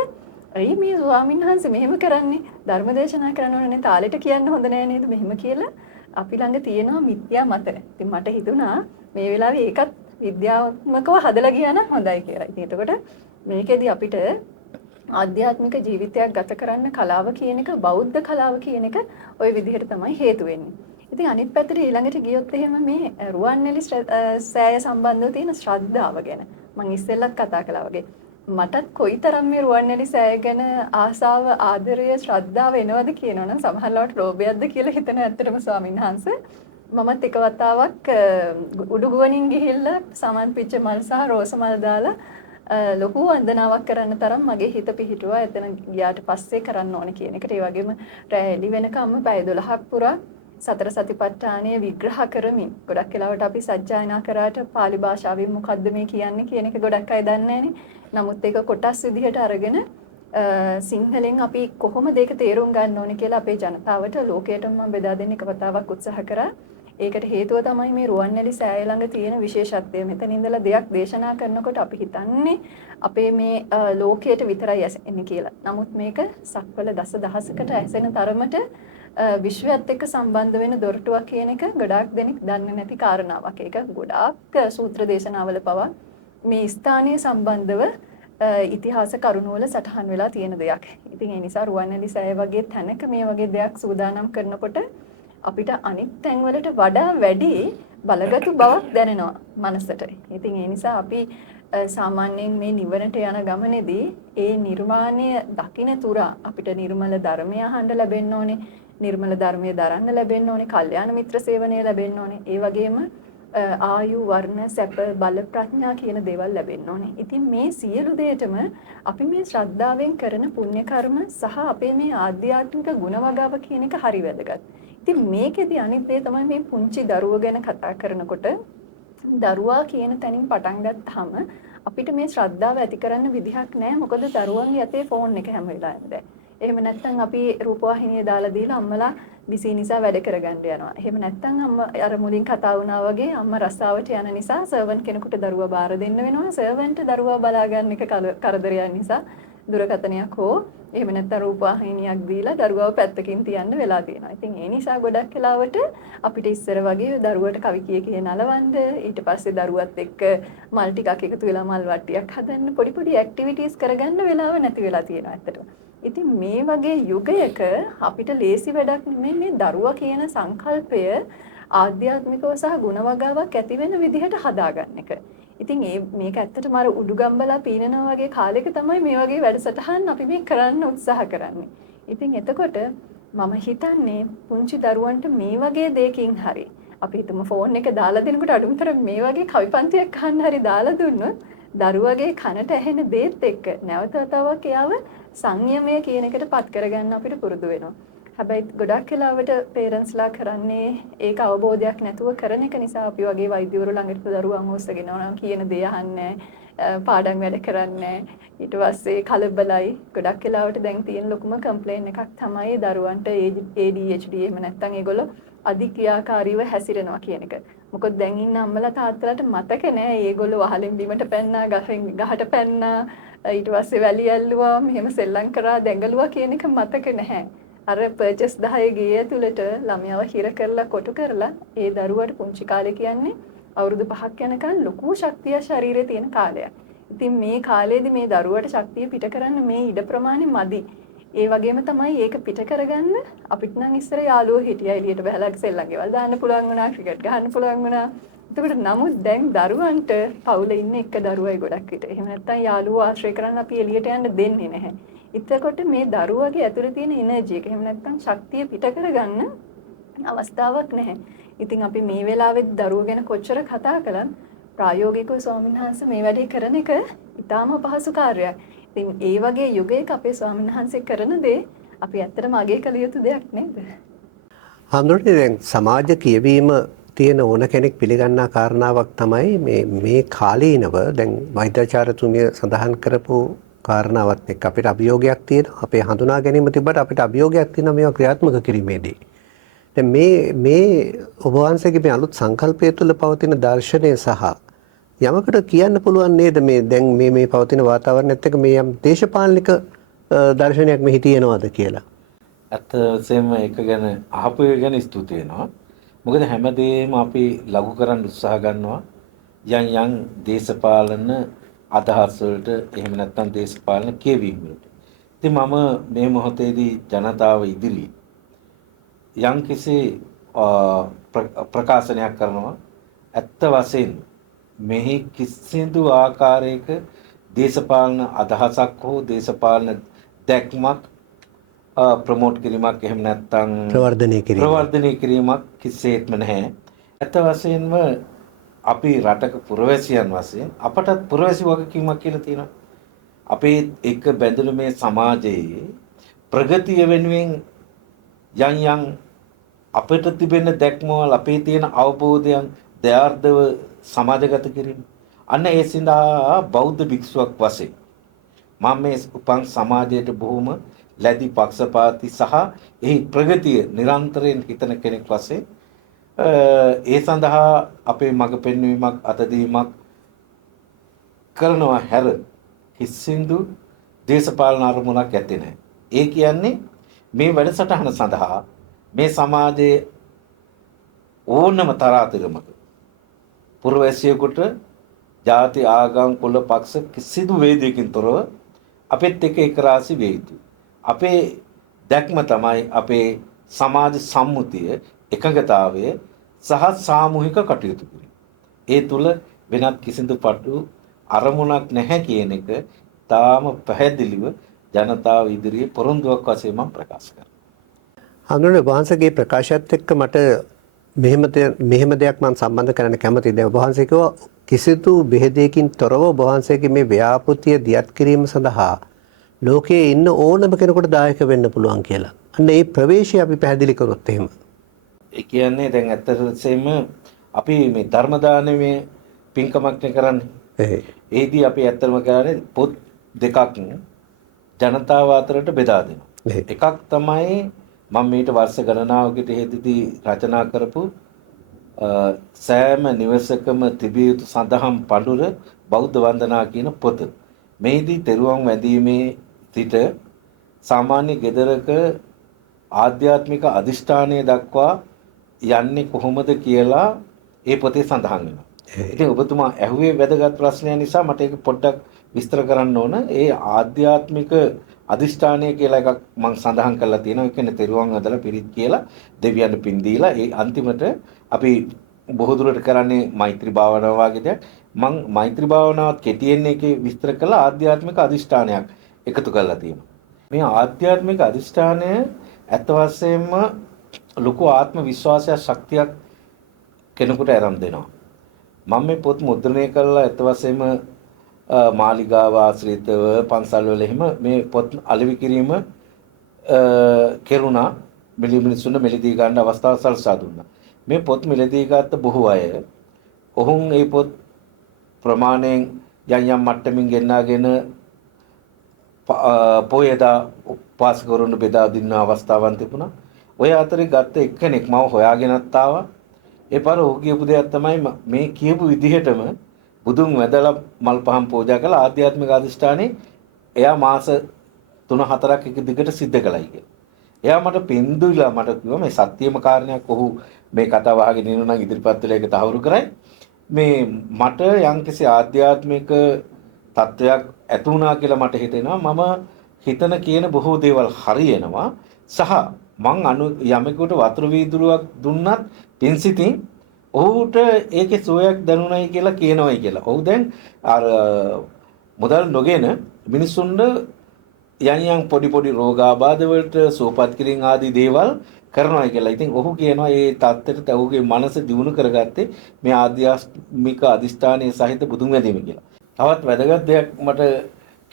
ඇයි මේ ස්වාමීන් වහන්සේ මෙහෙම කරන්නේ ධර්මදේශනා කරනවනේ තාලෙට කියන්න හොඳ නෑ නේද මෙහෙම කියලා අපි ළඟ තියෙනවා මිත්‍යා මත. ඉතින් මට හිතුණා මේ වෙලාවේ ඒකත් විද්‍යාත්මකව හදලා ගියා නම් හොඳයි කියලා. ඉතින් එතකොට මේකෙදි අපිට ආධ්‍යාත්මික ජීවිතයක් ගත කරන්න කලාව කියන එක බෞද්ධ කලාව කියන එක ওই විදිහට තමයි හේතු වෙන්නේ. ඉතින් අනිත් පැත්තට ඊළඟට ගියොත් එහෙම මේ රුවන්වැලි සෑය සම්බන්ධව තියෙන ශ්‍රද්ධාව ගැන මම ඉස්සෙල්ලත් කතා කළා වගේ මටත් කොයිතරම් මේ රුවන්වැලි සෑය ගැන ආසාව ආදරය ශ්‍රද්ධාව එනවද කියනවනම් සමහරවිට ලෝභයක්ද කියලා හිතන ඇත්තටම ස්වාමීන් වහන්සේ මමත් එක වතාවක් උඩුගුවනින් ගිහිල්ලා සමන් පිච්ච මල් සහ රෝස මල් දාලා ලොකු වන්දනාවක් කරන්න තරම් මගේ හිත පිහිටුවා. එතන ගියාට පස්සේ කරන්න ඕනේ කියන එකට. ඒ වගේම රැ එළි වෙනකම්ම පැය 12ක් පුරා සතර සතිපට්ඨානය විග්‍රහ කරමින් ගොඩක් වෙලාවට අපි සජ්ජායනා කරාට pāli භාෂාවෙන් මොකද්ද මේ කියන්නේ කියන එක ගොඩක් අය දන්නේ නැහනේ. නමුත් ඒක කොටස් විදිහට අරගෙන සිංහලෙන් අපි කොහොමද ඒක තේරුම් ගන්න ඕනේ කියලා අපේ ජනතාවට ලෝකයටම මම බෙදා දෙන්න එක වතාවක් උත්සාහ කරා. ඒකට හේතුව තමයි මේ රුවන්වැලි සෑය ළඟ තියෙන විශේෂත්වය. මෙතන ඉඳලා දෙයක් දේශනා කරනකොට අපි හිතන්නේ අපේ මේ ලෝකයට විතරයි ඇසෙන්නේ කියලා. නමුත් මේක සක්වල දසදහසකට ඇසෙන තරමට විශ්වයත් එක්ක සම්බන්ධ වෙන දොරටුවක් කියන එක ගොඩාක් දෙනෙක් දන්නේ නැති කාරණාවක්. ඒක ගොඩාක් සූත්‍ර දේශනාවල පවා මේ ස්ථානීය සම්බන්ධව ඉතිහාස කරුණුවල සටහන් වෙලා තියෙන දෙයක්. ඉතින් ඒ නිසා රුවන්වැලි සෑය වගේ තැනක මේ වගේ දෙයක් සූදානම් කරනකොට අපිට අනිත් තැන්වලට වඩා වැඩි බලගතු බවක් දැනෙනවා මනසට. ඉතින් ඒ නිසා අපි සාමාන්‍යයෙන් මේ නිවනට යන ගමනේදී ඒ නිර්වාණය දකින්න තුරා අපිට නිර්මල ධර්මය අහන්න ලැබෙන්න ඕනේ. නිර්මල ධර්මය දරන්න ලැබෙන්න ඕනේ. කල්යාණ මිත්‍ර සේවනය ලැබෙන්න ඕනේ. ඒ වගේම ආයු වර්ණ සැප බල ප්‍රඥා කියන දේවල් ලැබෙන්න ඕනේ. ඉතින් මේ සියලු දේටම අපි මේ ශ්‍රද්ධාවෙන් කරන පුණ්‍ය කර්ම සහ අපේ මේ ආධ්‍යාත්මික ගුණ වගාව කියන එක හරි වැදගත්. ඉතින් මේකෙදි අනිත් දේ තමයි මේ පුංචි දරුවෝ ගැන කතා කරනකොට දරුවා කියන තැනින් පටන් ගත්තාම අපිට මේ ශ්‍රද්ධාව ඇති කරන්න විදිහක් නැහැ. මොකද දරුවන්ගේ අතේ ෆෝන් එක හැම වෙලාවෙම දැන්. එහෙම නැත්නම් අපි රූපවාහිනිය දාලා දීලා අම්මලා බිසී නිසා වැඩ කරගන්න යනවා. එහෙම නැත්නම් අම්මා අර මුලින් කතා වුණා වගේ අම්මා රස්සාවට යන නිසා සර්වන්ට් කෙනෙකුට දරුවා බාර දෙන්න වෙනවා. සර්වන්ට් දරුවා බලා ගන්න එක කරදරයක් නිසා දුරකථනයක් හෝ එහෙම නැත්නම් රූපවාහිනියක් දීලා දරුවව පැත්තකින් තියන්න වෙලා තියෙනවා. ඉතින් ඒ නිසා ගොඩක් වෙලාවට අපිට ඉස්සර වගේ දරුවට කවි කිය නලවන්න ඊට පස්සේ දරුවත් එක්ක මල් ටිකක් එකතු වෙලා මල් වට්ටියක් හදන්න පොඩි පොඩි ඇක්ටිවිටීස් කරගන්න වෙලාව නැති වෙලා තියෙනවා ඇත්තටම. ඉතින් මේ වගේ යුගයක අපිට ලේසි වැඩක් නෙමෙයි මේ දරුවා කියන සංකල්පය ආධ්‍යාත්මිකව සහ ගුණවගාවක් ඇති වෙන විදිහට හදාගන්න එක. ඉතින් මේක ඇත්තටම අර උඩුගම්බලා පීනනවා වගේ කාලෙක තමයි මේ වගේ වැඩසටහන් අපි මේ කරන්න උත්සාහ කරන්නේ. ඉතින් එතකොට මම හිතන්නේ පුංචි දරුවන්ට මේ වගේ දෙයකින් හරි අපි හිතමු ෆෝන් එක දාලා දෙනකොට අඩුමතර මේ වගේ කවිපන්තියක් අහන්න හරි දාලා දුන්නොත් දරුවගේ කනට ඇහෙන දේත් එක්ක නැවත වතාවක් එයාව සංයමය කියන එකට පත් කරගන්න අපිට පුරුදු වෙනවා. හැබැයි ගොඩක් වෙලාවට පේරන්ට්ස්ලා කරන්නේ ඒක අවබෝධයක් නැතුව කරන එක නිසා අපි වගේ වෛද්‍යවරු ළඟට දරුවන් ඔස්සගෙන යනවා කියන දේ අහන්නේ පාඩම් වැඩ කරන්නේ ඊට පස්සේ කලබලයි. ගොඩක් වෙලාවට දැන් තියෙන ලොකුම කම්ප්ලේන් එකක් තමයි දරුවන්ට ADHD එහෙම නැත්නම් ඒගොල්ලෝ අධික්‍රියාකාරීව හැසිරෙනවා කියන එක. මොකද දැන් ඉන්න අම්මලා තාත්තලාට මතක නෑ ඒගොල්ලෝ වහලෙන් බිමට පැන්නා ගහට පැන්නා ඊට පස්සේ වැලි ඇල්ලුවා මෙහෙම සෙල්ලම් කරා දැඟලුවා කියන එක මතක නැහැ. අර පර්චස් 10 ගේ ඇතුළට ළමයාව හිර කරලා කොටු කරලා ඒ දරුවට පුංචි කාලේ කියන්නේ අවුරුදු 5ක් යනකන් ලොකු ශක්තිය ශරීරේ තියෙන කාලයක්. ඉතින් මේ කාලේදී මේ දරුවට ශක්තිය පිට කරන්න මේ ඉඩ ප්‍රමාණය මදි. ඒ වගේම තමයි ඒක පිට කරගන්න අපිට නම් ඉස්සර යාළුවෝ හිටියා එළියට බහලා සෙල්ලම් ගෙවල් දාන්න පුළුවන් වුණා ක්‍රිකට් ගහන්න පුළුවන් වුණා. එතකොට නමුත් දැන් දරුවන්ට පවුලේ ඉන්න එක දරුවයි ගොඩක් විතර. එහෙම නැත්නම් යාළුවෝ ආශ්‍රය කරන්න අපි එළියට යන්න දෙන්නේ නැහැ. එතකොට මේ දරුවගේ ඇතුලේ තියෙන එනර්ජි එක එහෙම නැත්නම් ශක්තිය පිට කරගන්න අවස්ථාවක් නැහැ. ඉතින් අපි මේ වෙලාවෙත් දරුවෝ ගැන කොච්චර කතා කළත් ප්‍රායෝගිකව ස්වාමීන් වහන්සේ මේ වැඩේ කරන එක ඉතාම පහසු කාර්යයක්. ඉතින් ඒ වගේ යුගයක අපේ ස්වාමීන් වහන්සේ කරන දේ අපි ඇත්තටම අගය කළ යුතු දෙයක් නේද? හඳුනන්නේ දැන් සමාජ කියවීම තියෙන ඕන කෙනෙක් පිළිගන්නා කාරණාවක් තමයි මේ කාලීනව දැන් වෛද්‍යාචාර්යතුමිය සඳහන් කරපු කාරණාවත් එක්ක අපිට අභියෝගයක් තියෙනවා. අපේ හඳුනා ගැනීම තිබ්බට අපිට අභියෝගයක් තියෙනවා මේවා ක්‍රියාත්මක කිරීමේදී. දැන් මේ ඔබ වහන්සේගේ මේ අලුත් සංකල්පය තුළ පවතින දර්ශනය සහ යමකට කියන්න පුළුවන් නේද මේ දැන් මේ පවතින වාතාවරණයත් එක්ක මේ යම් දේශපාලනික දර්ශනයක් මෙහි තියෙනවද කියලා. ඇත්තටම ඒක ගැන අහපු එක ගැන ස්තුති වෙනවා. මොකද හැමදේම අපි ලඝු කරන්න උත්සාහ ගන්නවා යම් දේශපාලන අදහස් වලට එහෙම නැත්නම් දේශපාලන කියවීම් වලට. ඉතින් මම මේ මොහොතේදී ජනතාව ඉදිරි යම් කිසි ප්‍රකාශනයක් කරනවා. ඇත්ත වශයෙන් මෙහි කිසිදු ආකාරයක දේශපාලන අදහසක් හෝ දේශපාලන දැක්මක් ප්‍රොමෝට් කිරීමක් එහෙම නැත්නම් ප්‍රවර්ධනය කිරීමක් කිසිසේත්ම නැහැ. ඇත්ත වශයෙන්ම අපි රටක පුරවැසියන් වශයෙන් අපටත් පුරවැසි වගකීමක් කියලා තියෙනවා. අපේ එක බැඳුණු මේ සමාජයේ ප්‍රගතිය වෙනුවෙන් යම් අපිට තිබෙන දැක්මවල අපේ තියෙන අවබෝධයන් දයාර්ධව සමාජගත කිරීම. අන්න ඒ සඳහා බෞද්ධ භික්ෂුවක් වශයෙන් මම මේ උපන් සමාජයට බොහොම ලැබි පක්ෂපාතී සහ එහි ප්‍රගතිය නිරන්තරයෙන් හිතන කෙනෙක් වශයෙන් ඒ සඳහා අපේ මඟ පෙන්වීමක් අතදීමක් කරනවා හැර කිසිදු දේශපාලන අරමුණක් ඇත්තේ නැහැ. ඒ කියන්නේ මේ වැඩසටහන සඳහා මේ සමාජයේ ඕනම තරාතිරමක පුරවැසියෙකුට ජාති ආගම් කුල පක්ෂ කිසිදු වේදයකින් තොරව අපෙත් එක රාශි වේ යුතුයි. අපේ දැක්ම තමයි අපේ සමාජ සම්මුතිය එකඟතාවය සහ සාමූහික කටයුතු කිරීම. ඒ තුල වෙනත් කිසිදු පටු අරමුණක් නැහැ කියන එක තාම පැහැදිලිව ජනතාව ඉදිරියේ පොරොන්දුවක් වශයෙන් මම ප්‍රකාශ කරනවා. හඳුනන වහන්සේගේ ප්‍රකාශයත් එක්ක මට මෙහෙම දෙයක් මම සම්බන්ධ කරන්න කැමතියි. දැන් වහන්සේ කිව්වා කිසිදු බෙහෙදයකින් තොරව වහන්සේගේ මේ ව්‍යාපෘතිය දියත් කිරීම සඳහා ලෝකයේ ඉන්න ඕනම කෙනෙකුට දායක වෙන්න පුළුවන් කියලා. අන්න ඒ ප්‍රවේශය අපි පැහැදිලි කරොත් එහෙම. ඒ කියන්නේ දැන් ඇත්තටම අපි මේ ධර්ම දානමේ පින්කමක් කරන්නේ. ඒදී අපි ඇත්තටම කරන්නේ පොත් දෙකක් ජනතාව අතරට බෙදා දෙනවා. එකක් තමයි මම මේට වර්ෂ ගණනාවකට ඉහතදී රචනා කරපු සෑම නිවසකම තිබිය යුතු සඳහම් පඬුර බෞද්ධ වන්දනා කියන පොත. මේදී තෙරුවන් වැඳීමේ සිට සාමාන්‍ය ගෙදරක ආධ්‍යාත්මික අදිෂ්ඨානය දක්වා යන්නේ කොහොමද කියලා ඒ පොතේ සඳහන් වෙනවා. ඉතින් ඔබතුමා ඇහුවේ වැදගත් ප්‍රශ්නය නිසා මට ඒක පොඩ්ඩක් විස්තර කරන්න ඕන. ඒ ආධ්‍යාත්මික අදිෂ්ඨානය කියලා එකක් මම සඳහන් කරලා තියෙනවා. ඒ කියන්නේ තෙරුවන් අදලා පිරිත් කියලා දෙවියන් පින් දීලා ඒ අන්තිමට අපි බොහෝ දුරට කරන්නේ මෛත්‍රී භාවනාව වගේ දෙයක්. මම මෛත්‍රී භාවනාවත් කෙටියෙන් එකේ විස්තර කළා ආධ්‍යාත්මික අදිෂ්ඨානයක් එකතු කරලා තියෙනවා. මේ ආධ්‍යාත්මික අදිෂ්ඨානය ඇත්ත වශයෙන්ම ලොකු ආත්ම විශ්වාසයක් ශක්තියක් කෙනෙකුට ආරම්භ දෙනවා. මම මේ පොත් මුද්‍රණය කළා ඇත්ත වශයෙන්ම මාලිගාව ආශ්‍රිතව පන්සල් වල එහෙම මේ පොත් අලෙවි කිරීම කෙරුණා. මිනිසුන් මෙලදී ගන්න අවස්ථාව සලසා දුන්නා. මේ පොත් මිලදී ගත්ත බොහෝ අය ඔවුන් මේ පොත් ප්‍රමාණයෙන් යම් මට්ටමින් ගෙනාගෙන පොයදා උපාසකවරුන් බෙදා දෙන අවස්ථාවන් තිබුණා. ඔය අතරේ ගත්ත එක්කෙනෙක් මම හොයාගෙනත් ආවා. ඒ පාර ඔහු කියපු දෙයක් තමයි මේ කියපු විදිහටම බුදුන් වැදලා මල් පහන් පූජා කළ ආධ්‍යාත්මික අධිෂ්ඨානේ එයා මාස 3-4ක් එක දිගට සිද්ධ කළයි කියලා. එයා මට පින්දුලා මට කිව්වා මේ සත්‍යම කාරණයක් ඔහු මේ කතාව අහගෙන ඉන්න නම් ඉදිරිපත් වෙලා ඒක තහවුරු කරයි. මේ මට යම්කිසි ආධ්‍යාත්මික තත්වයක් ඇති වුණා කියලා මට හිතෙනවා. මම හිතන කියන බොහෝ දේවල් හරියනවා සහ මං යමෙකුට වතුර වීදුරුවක් දුන්නත් පින්සිතින් ඔහුට ඒකේ සෝයක් දැනුණයි කියලා කියනවායි කියලා. ඔහු දැන් අර මුදල් නොගෙන මිනිසුන්ට යම් පොඩි රෝගාබාධ වලට සුවපත් කිරීම ආදී දේවල් කරනවා කියලා. ඉතින් ඔහු කියනවා මේ தත්ත්වයට ඔහුගේ මනස දියුණු කරගත්තේ මේ ආධ්‍යාත්මික අදිෂ්ඨානයේ සහිත බුදුන් වැඳීම කියලා. තවත් වැදගත් දෙයක් මට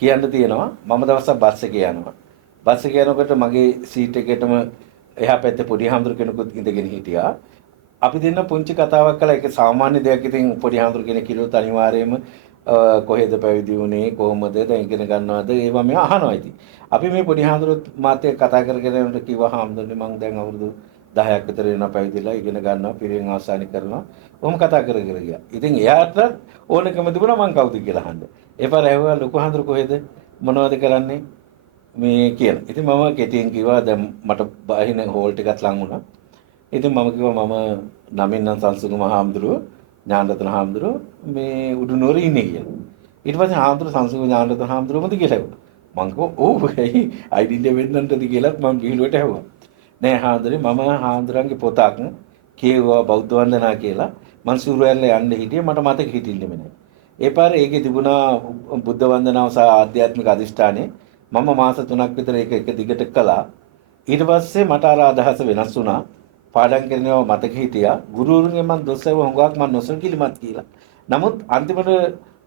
කියන්න තියෙනවා. මම දවසක් බස් එකේ යනවා. බස් එකේ යනකොට මගේ සීට් එකේටම එහා පැත්තේ පොඩි හාමුදුර කෙනෙකුත් ඉඳගෙන හිටියා. අපි දෙන්න පුංචි කතාවක් කළා. ඒක සාමාන්‍ය දෙයක්. ඉතින් පොඩි හාමුදුර කෙනෙක් කිව්වොත් අනිවාර්යයෙන්ම කොහෙද පැවිදි වුණේ කොහොමද දැන් ඉගෙන ගන්නවද ඒවා මේ අහනවා. ඉතින් අපි මේ පොඩි හාමුදුරුවෝ මාත් එක්ක කතා කරගෙන යනකොට කිව්වා හාමුදුරනේ මම දැන් අවුරුදු 10ක් විතර වෙනවා පැවිදිලා ඉගෙන ගන්නවා පිරිවෙන් ආසානි කරනවා. කොහොම කතා කර ගියා. ඉතින් එයාට ඕනකම තිබුණා මං කවුද කියලා අහන්න. ඒපාර ඇහුවා ලොකු හාමුදුරුවෝ කොහෙද මොනවද කරන්නේ මේ කියලා. ඉතින් මම කෙටියෙන් කිව්වා දැන් මට බාහින හෝල් ටිකක් ලඟ වුණා. ඉතින් මම කිව්වා මම නමින් නම් සංසුගම හාමුදුරුවෝ ඥානරත්න හාමුදුරුවෝ මේ උඩුනුවර ඉන්නේ කියලා. ඊට පස්සේ හාමුදුරුවෝ සංසුගම ඥානරත්න හාමුදුරුවෝමද කියලා ඇහුවා. මං කිව්වා ඔව් ඇයි අයිඩෙන්ටිෆයි වෙන්නන්ටද කියලාත් මම ගිහිලුවට ඇහුවා. නෑ හාමුදුරේ මම හාමුදුරන්ගේ පොතක් කියවුවා බෞද්ධ වන්දනා කියලා. මං සූරුවැල්ල යන්න හිටියේ මට මතක හිටින්නෙම නෑ. ඒ පාරේ ඒකේ තිබුණා බුද්ධ වන්දනාව සහ ආධ්‍යාත්මික අධිෂ්ඨානේ. මම මාස 3ක් විතර ඒක එක දිගට කළා. ඊට පස්සේ මට අර අදහස වෙනස් වුණා. පාඩම් කරනවා මතක හිටියා. ගුරුවරුන්ගෙන් මම දොස් ඇහුවා හුඟක් මම නොසලකිලිමත් කියලා. නමුත් අන්තිමට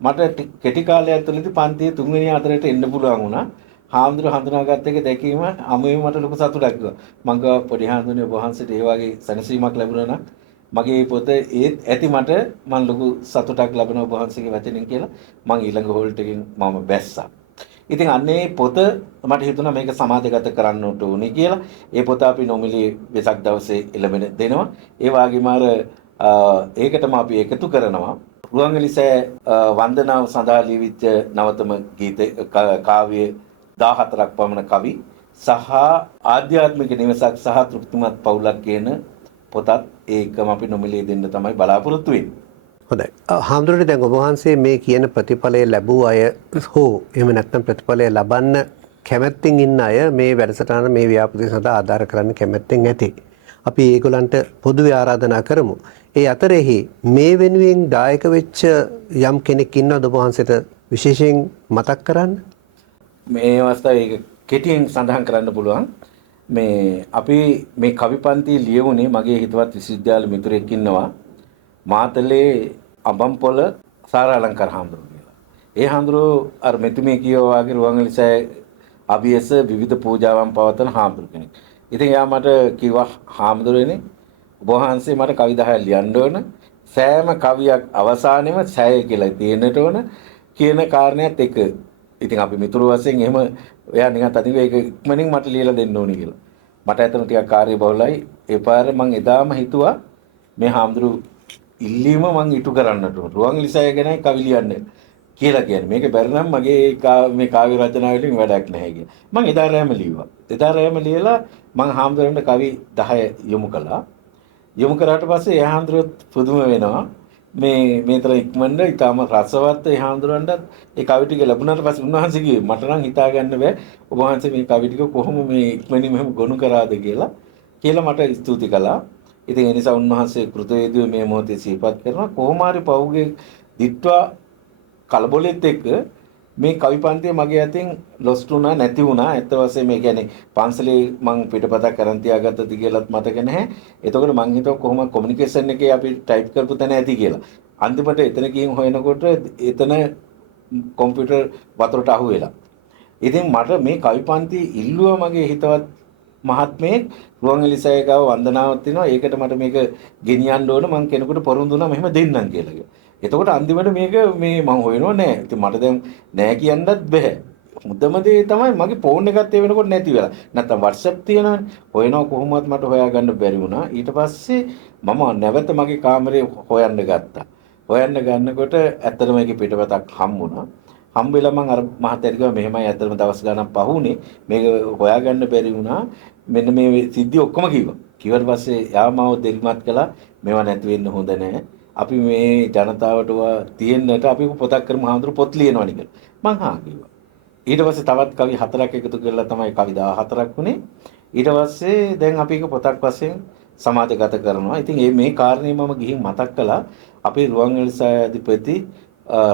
මට කෙටි කාලයක් ඇතුළතදී පන්තියේ 3 වෙනි 4ට එන්න පුළුවන් වුණා. හාමුදුරුවෝ හඳුනාගත්ත එක දැකීම අමුවේ මට ලොකු සතුටක් ගියා. මම ගා පොඩි හාමුදුරනේ වහන්සේට ඒ වගේ සැනසීමක් ලැබුණා නම් මගේ පොත ඒත් ඇති මට මම ලොකු සතුටක් ලැබෙනවා වහන්සේගේ වචනෙන් කියලා මම ඊළඟ හෝල්ට් එකෙන් මම බැස්සා. ඉතින් අන්නේ පොත මට හිතුණා මේක සමාජගත කරන්න ඕනේ කියලා. ඒ පොත අපි නොමිලේ වෙසක් දවසේ එළඹෙන දෙනවා. ඒ වගේම ඒකටම අපි එකතු කරනවා රුවන්වැලිසෑය වන්දනාව සඳහා ලියවිච්ච නවතම ගීත කාව්‍ය 14ක් පමණ කවි සහ ආධ්‍යාත්මික නිවසක් සහ තෘප්තිමත් පවුලක් කියන පොතත් ඒකම අපි නොමිලේ දෙන්න තමයි බලාපොරොත්තු වෙන්නේ. හොඳයි. හාමුදුරනේ දැන් ඔබ වහන්සේ මේ කියන ප්‍රතිඵලය ලැබුව අය හෝ එහෙම නැත්නම් ප්‍රතිඵලය ලබන්න කැමැත්තෙන් ඉන්න අය මේ වැඩසටහන මේ ව්‍යාපෘතිය සඳහා ආධාර කරන්න කැමැත්තෙන් ඇති. අපි ඒගොල්ලන්ට පොදුවේ ආරාධනා කරමු. ඒ අතරෙහි මේ වෙනුවෙන් දායක වෙච්ච යම් කෙනෙක් ඉන්නවද ඔබ වහන්සේට විශේෂයෙන් මතක් කරන්න? මේ අවස්ථාවේ කෙටියෙන් සඳහන් කරන්න පුළුවන්. මේ අපි මේ කවිපන්ති ලියවුනේ මගේ හිතවත් විශ්වවිද්‍යාල මිතුරෙක් ඉන්නවා. මාතලේ අබම්පොළ සාරාලංකාර හාමුදුරුවෝ කියලා. ඒ හාමුදුරුවෝ අර මෙතුමිය කියවා වගේ රුවන්වැලිසෑය අභියස විවිධ පූජාවන් පවත්වන හාමුදුරුවෝ කෙනෙක්. ඉතින් එයා මට කිව්වා හාමුදුරුවනේ ඔබ වහන්සේ මට කවි 10ක් ලියන්න ඕන. සෑම කවියක් අවසානයේම සෑය කියලා තියෙන්නට ඕන කියන කාරණයක් එක. ඉතින් අපි මිතුරු වශයෙන් එහෙම එයා නිකන් තදින් ඒක ඉක්මනින් මට ලියලා දෙන්න ඕනි කියලා. මට ඇත්තටම ටිකක් කාර්යබහුලයි. ඒ පාරේ මම එදාම හිතුවා මේ හාමුදුරුවෝ ඉල්ලීම මං ඉටු කරන්නට ඕන. රුවන්වැලිසෑය ගැන කවි ලියන්න කියලා කියන්නේ. මේක බැරි නම් මගේ මේ කාව්‍ය රචනා වලින් වැඩක් නැහැ කියලා. මං එදා රැම ලියුවා. එදා රැම ලියලා මං හාමුදුරන්ට කවි 10 යොමු කළා. යොමු කරාට පස්සේ ඒ හාමුදුරුවෝ පුදුම වෙනවා. මේතර ඉක්මනට ඊටම රසවත් ඒ හාමුදුරන්ට ඒ කවි ටික ලැබුණාට පස්සේ උන්වහන්සේ කිව්වේ මට නම් හිතා ගන්න බෑ ඔබ වහන්සේ මේ කවි ටික කොහොම මේ ඉක්මනින් මෙහෙම ගොනු කරාද කියලා මට ස්තුති කළා. ඉතින් ඒ නිසා උන්වහන්සේ කෘතවේදීව මේ මොහොතේ සිහිපත් කරනවා කොහොම හරි පහුගේ දිත්වා කලබලෙත් එක්ක මේ කවිපන්තිය මගේ අතින් ලොස්ට් වුණා නැති වුණා. ඇත්ත වශයෙන්ම මේ කියන්නේ පන්සලේ මං පිටපතක් අරන් තියාගත්තද කියලාත් මතක නැහැ. එතකොට මං හිතුවා කොහොම කොමියුනිකේෂන් එකේ අපි ටයිප් කරපු තැන ඇති කියලා. අන්තිමට එතන ගිහින් හොයනකොට එතන කම්පියුටර් වතුරට අහු වෙලා. ඉතින් මට මේ කවිපන්තිය ඉල්ලුවා මගේ හිතවත් මහත්මයෙක් රුවන්වැලිසෑය ගාව වන්දනාවක් තියෙනවා. ඒකට මට මේක ගෙනියන්න ඕන මං කෙනෙකුට පොරොන්දු වුණා මෙහෙම දෙන්නම් කියලා. එතකොට අන්තිමට මේක මේ මං හොයනව නෑ. ඉතින් මට දැන් නෑ කියන්නත් බෑ. මුදම දේ තමයි මගේ ෆෝන් එකත් ඒ වෙනකොට නැති වෙලා. නැත්තම් WhatsApp තියෙනවනේ. හොයනවා කොහොමවත් මට හොයාගන්න බැරි වුණා. ඊට පස්සේ මම නැවත මගේ කාමරේ හොයන්න ගත්තා. හොයන්න ගන්නකොට ඇත්තටම මේකේ පිටපතක් හම්බුණා. හම්බෙලා මං අර මහත්තයාට කිව්වා මෙහෙමයි ඇත්තටම දවස් ගණන් පහුනේ. මේක හොයාගන්න බැරි වුණා. මෙන්න මේ සිද්ධිය ඔක්කොම කිව්වා. කිව්වට පස්සේ යා මාව දෙරිමත් කළා. මේවා නැති වෙන්න හොඳ නැහැ. අපි මේ ජනතාවට තියෙන්නට අපි පොතක් කරමු හාමුදුරු පොත් ලියනවනේ කියලා. මං හා කිව්වා. ඊට පස්සේ තවත් කවි 4ක් එකතු කරලා තමයි කවි 14ක් වුනේ. ඊට පස්සේ දැන් අපි ඒක පොතක් වශයෙන් සමාජගත කරනවා. ඉතින් මේ කාරණේ මම ගිහින් මතක් කළා අපේ රුවන්වැලිසෑය අධිපති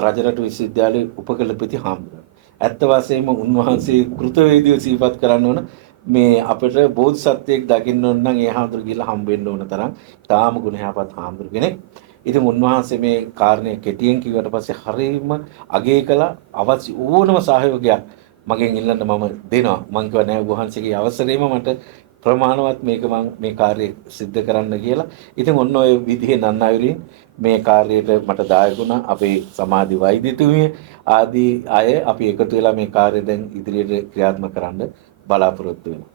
රජරට විශ්වවිද්‍යාලයේ උපකුලපති හාමුදුරුවෝ. ඇත්ත වශයෙන්ම උන්වහන්සේ කෘතවේදීව සිහිපත් කරන්න ඕන මේ අපිට බෝධිසත්වයෙක් දකින්න ඕන නම් ඒ හාමුදුරුවෝ ගිහලා හම්බ වෙන්න ඕන තරම් තාම ගුණයහපත් හාමුදුරුවෝ කෙනෙක්. ඉතින් උන්වහන්සේ මේ කාරණේ කෙටියෙන් කිව්වට පස්සේ හරියම අගය කළා. අවශ්‍ය ඕනම සහයෝගයක් මගෙන් ඉල්ලන්න මම දෙනවා. මං කිව්වා නෑ වහන්සේගේ අවසරේම මට ප්‍රමාණවත් මේක මම මේ කාර්යය සිද්ධ කරන්න කියලා. ඉතින් ඔන්න ඔය විදිහේ නන්නයුරින් මේ කාර්යයට මට දායක වුණා අපේ සමාධි වෛද්‍යතුමිය ආදී අය අපි එකතු වෙලා මේ කාර්යය දැන් ඉදිරියට ක්‍රියාත්මක කරන්න බලාපොරොත්තු වෙනවා.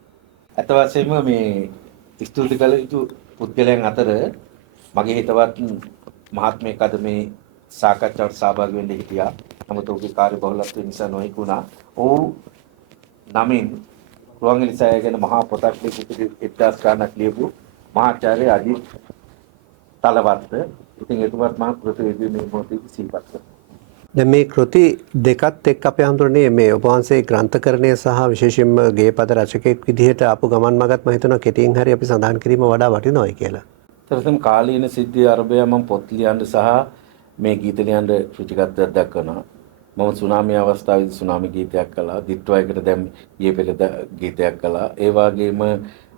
අත වශයෙන්ම මේ ස්තුති කළ යුතු පුද්ගලයන් අතර මගේ හිතවත් මහත්මයෙක් අද මේ සාකච්ඡාවට සහභාගී වෙන්න හිටියා. නමුත් ඔහුගේ කාර්යබහුලත්වය නිසා නොහිකුණා. ඔහු නමින් රුවන්වැලිසෑය ගැන මහා පොතක් ලියපු 1000 ගණනක් ලියපු මහාචාර්ය අජිත් තලවත්ත. ඉතින් එතුමාත් මහා කෘතවේදී මේ මොහොතේ සිහිපත් කරනවා. දැන් මේ කෘති දෙකත් එක්ක අපේ හඳුරන්නේ මේ ඔබ වහන්සේ ග්‍රන්ථකරණය සහ විශේෂයෙන්ම ගේපද රචකයෙක් විදිහට ආපු ගමන් මගත් මම හිතනවා කෙටියෙන් හරි අපි සඳහන් කිරීම වඩා වටිනවයි කියලා. තරම් කාලීන සිද්ධි අරබය මම පොත් ලියන්න සහ මේ ගීත ලියන්න රුචිකත්වයක් දක්වනවා. මම සුනාමි අවස්ථාවේදී සුනාමි ගීතයක් කළා. දිට්වයකට දැන් ඊයේ පෙරේද ගීතයක් කළා. ඒ වගේම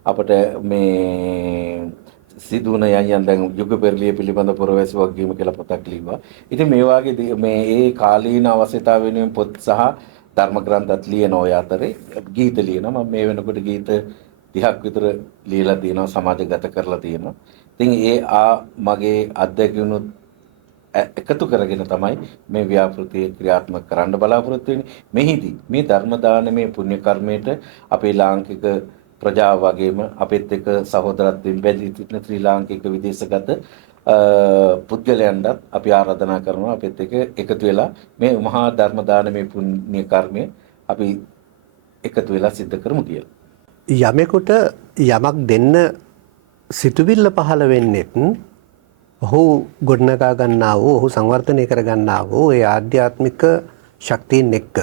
අපිට මේ සිදුවන යයන් දැන් යුග පෙරළිය පිළිබඳ පුරවැසි වගකීම කියලා පොතක් ලිව්වා. ඉතින් මේ වාගේ මේ ඒ කාලීන අවශ්‍යතාව වෙනුවෙන් පොත් සහ ධර්ම ග්‍රන්ථත් ලියන ඔය අතරේ ගීත ලියනවා. මම මේ වෙනකොට ගීත 30ක් විතර ලියලා තියෙනවා, සමාජගත කරලා තියෙනවා. ඉතින් මගේ අත්දැකීමුත් එකතු කරගෙන තමයි මේ ව්‍යාපෘතිය ක්‍රියාත්මක කරන්න බලාපොරොත්තු වෙන්නේ. මෙහිදී මේ ධර්ම දානමේ පුණ්‍ය කර්මයට අපේ ලාංකික ප්‍රජාව වගේම අපෙත් එක්ක සහෝදරත්වයෙන් බැඳී සිටින ශ්‍රී ලාංකික විදේශගත පුද්ගලයන්ට අපි ආරාධනා කරනවා අපෙත් එක්ක එකතු වෙලා මේ මහා ධර්ම දානමේ පුණ්‍ය කර්මය අපි එකතු වෙලා සිද්ධ කරමු කියලා. යමෙකුට යමක් දෙන්න සිතුවිල්ල පහළ වෙන්නෙත් ඔහු ගොඩනගා ගන්නා වූ ඔහු සංවර්ධනය කර ගන්නා වූ ඒ ආධ්‍යාත්මික ශක්තියින් එක්ක.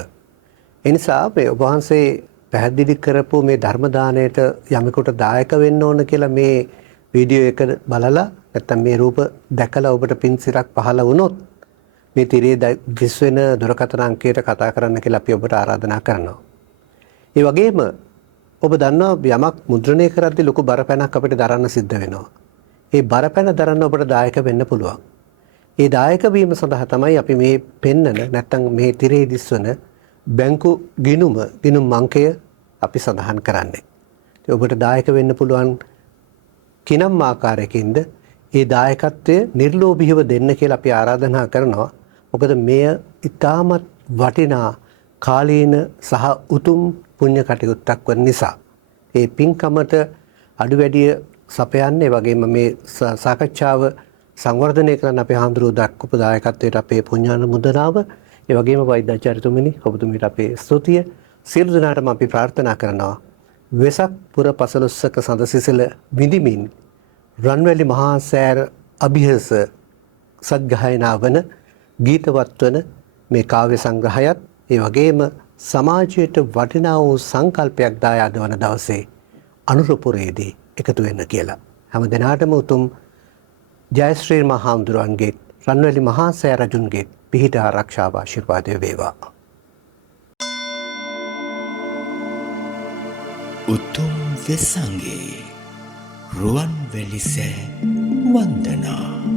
ඒ නිසා මේ ඔබ වහන්සේ පැහැදිලි කරපු මේ ධර්ම දාණයට යමෙකුට දායක වෙන්න ඕන කියලා මේ වීඩියෝ එක බලලා නැත්නම් මේ රූප දැකලා ඔබට පින් සිරක් පහළ වුණොත් මේ තිරේ දිස් වෙන දුරකථන අංකයට කතා කරන්න කියලා අපි ඔබට ආරාධනා කරනවා. ඒ වගේම ඔබ දන්නවා යමක් මුද්‍රණය කරද්දී ලොකු බරපැනක් අපිට දරන්න සිද්ධ වෙනවා. ඒ බරපැන දරන්න ඔබට දායක වෙන්න පුළුවන්. ඒ දායක වීම සඳහා තමයි අපි මේ පෙන්නන නැත්නම් මේ තිරේ දිස්වන බැංකු ගිණුම් අංකය අපි සඳහන් කරන්නේ. ඔබට දායක වෙන්න පුළුවන් කිනම් ආකාරයකින්ද ඒ දායකත්වය නිර්ලෝභීව දෙන්න කියලා අපි ආරාධනා කරනවා. මොකද මෙය ඉතාමත් වටිනා කාලීන සහ උතුම් පුණ්‍ය කටයුත්තක් වන නිසා. ඒ පින්කමට අඩු වැඩිය සපයන්නේ වගේම මේ සාකච්ඡාව සංවර්ධනය කරන අපේ හාමුදුරුවෝ දක්වපු දායකත්වයට අපේ පුණ්‍යානුමෝදනාව ඒ වගේම වෛද්‍යාචාර්යතුමනි ඔබතුමීට අපේ ස්තුතිය. සියලු දෙනාටම අපි ප්‍රාර්ථනා කරනවා වෙසක් පුර පසළොස්වක සඳ සිසිල විඳිමින් රන්වැලි මහා සෑර අභිහස සද්ගායනා වන ගීතවත් වන මේ කාව්‍ය සංග්‍රහයත් ඒ වගේම සමාජයට වටිනා වූ සංකල්පයක් දායාද වන දවසේ අනුරපුරයේදී එකතු වෙන්න කියලා. හැම දිනාටම උතුම් ජයශ්‍රී මහා හාමුදුරුවන්ගේ රන්වැලි මහා සෑය රජුන්ගේ පිහිට ආරක්ෂාව ආශිර්වාදය වේවා. උතුම් වෙසංගේ රුවන්වැලි සෑ වන්දනා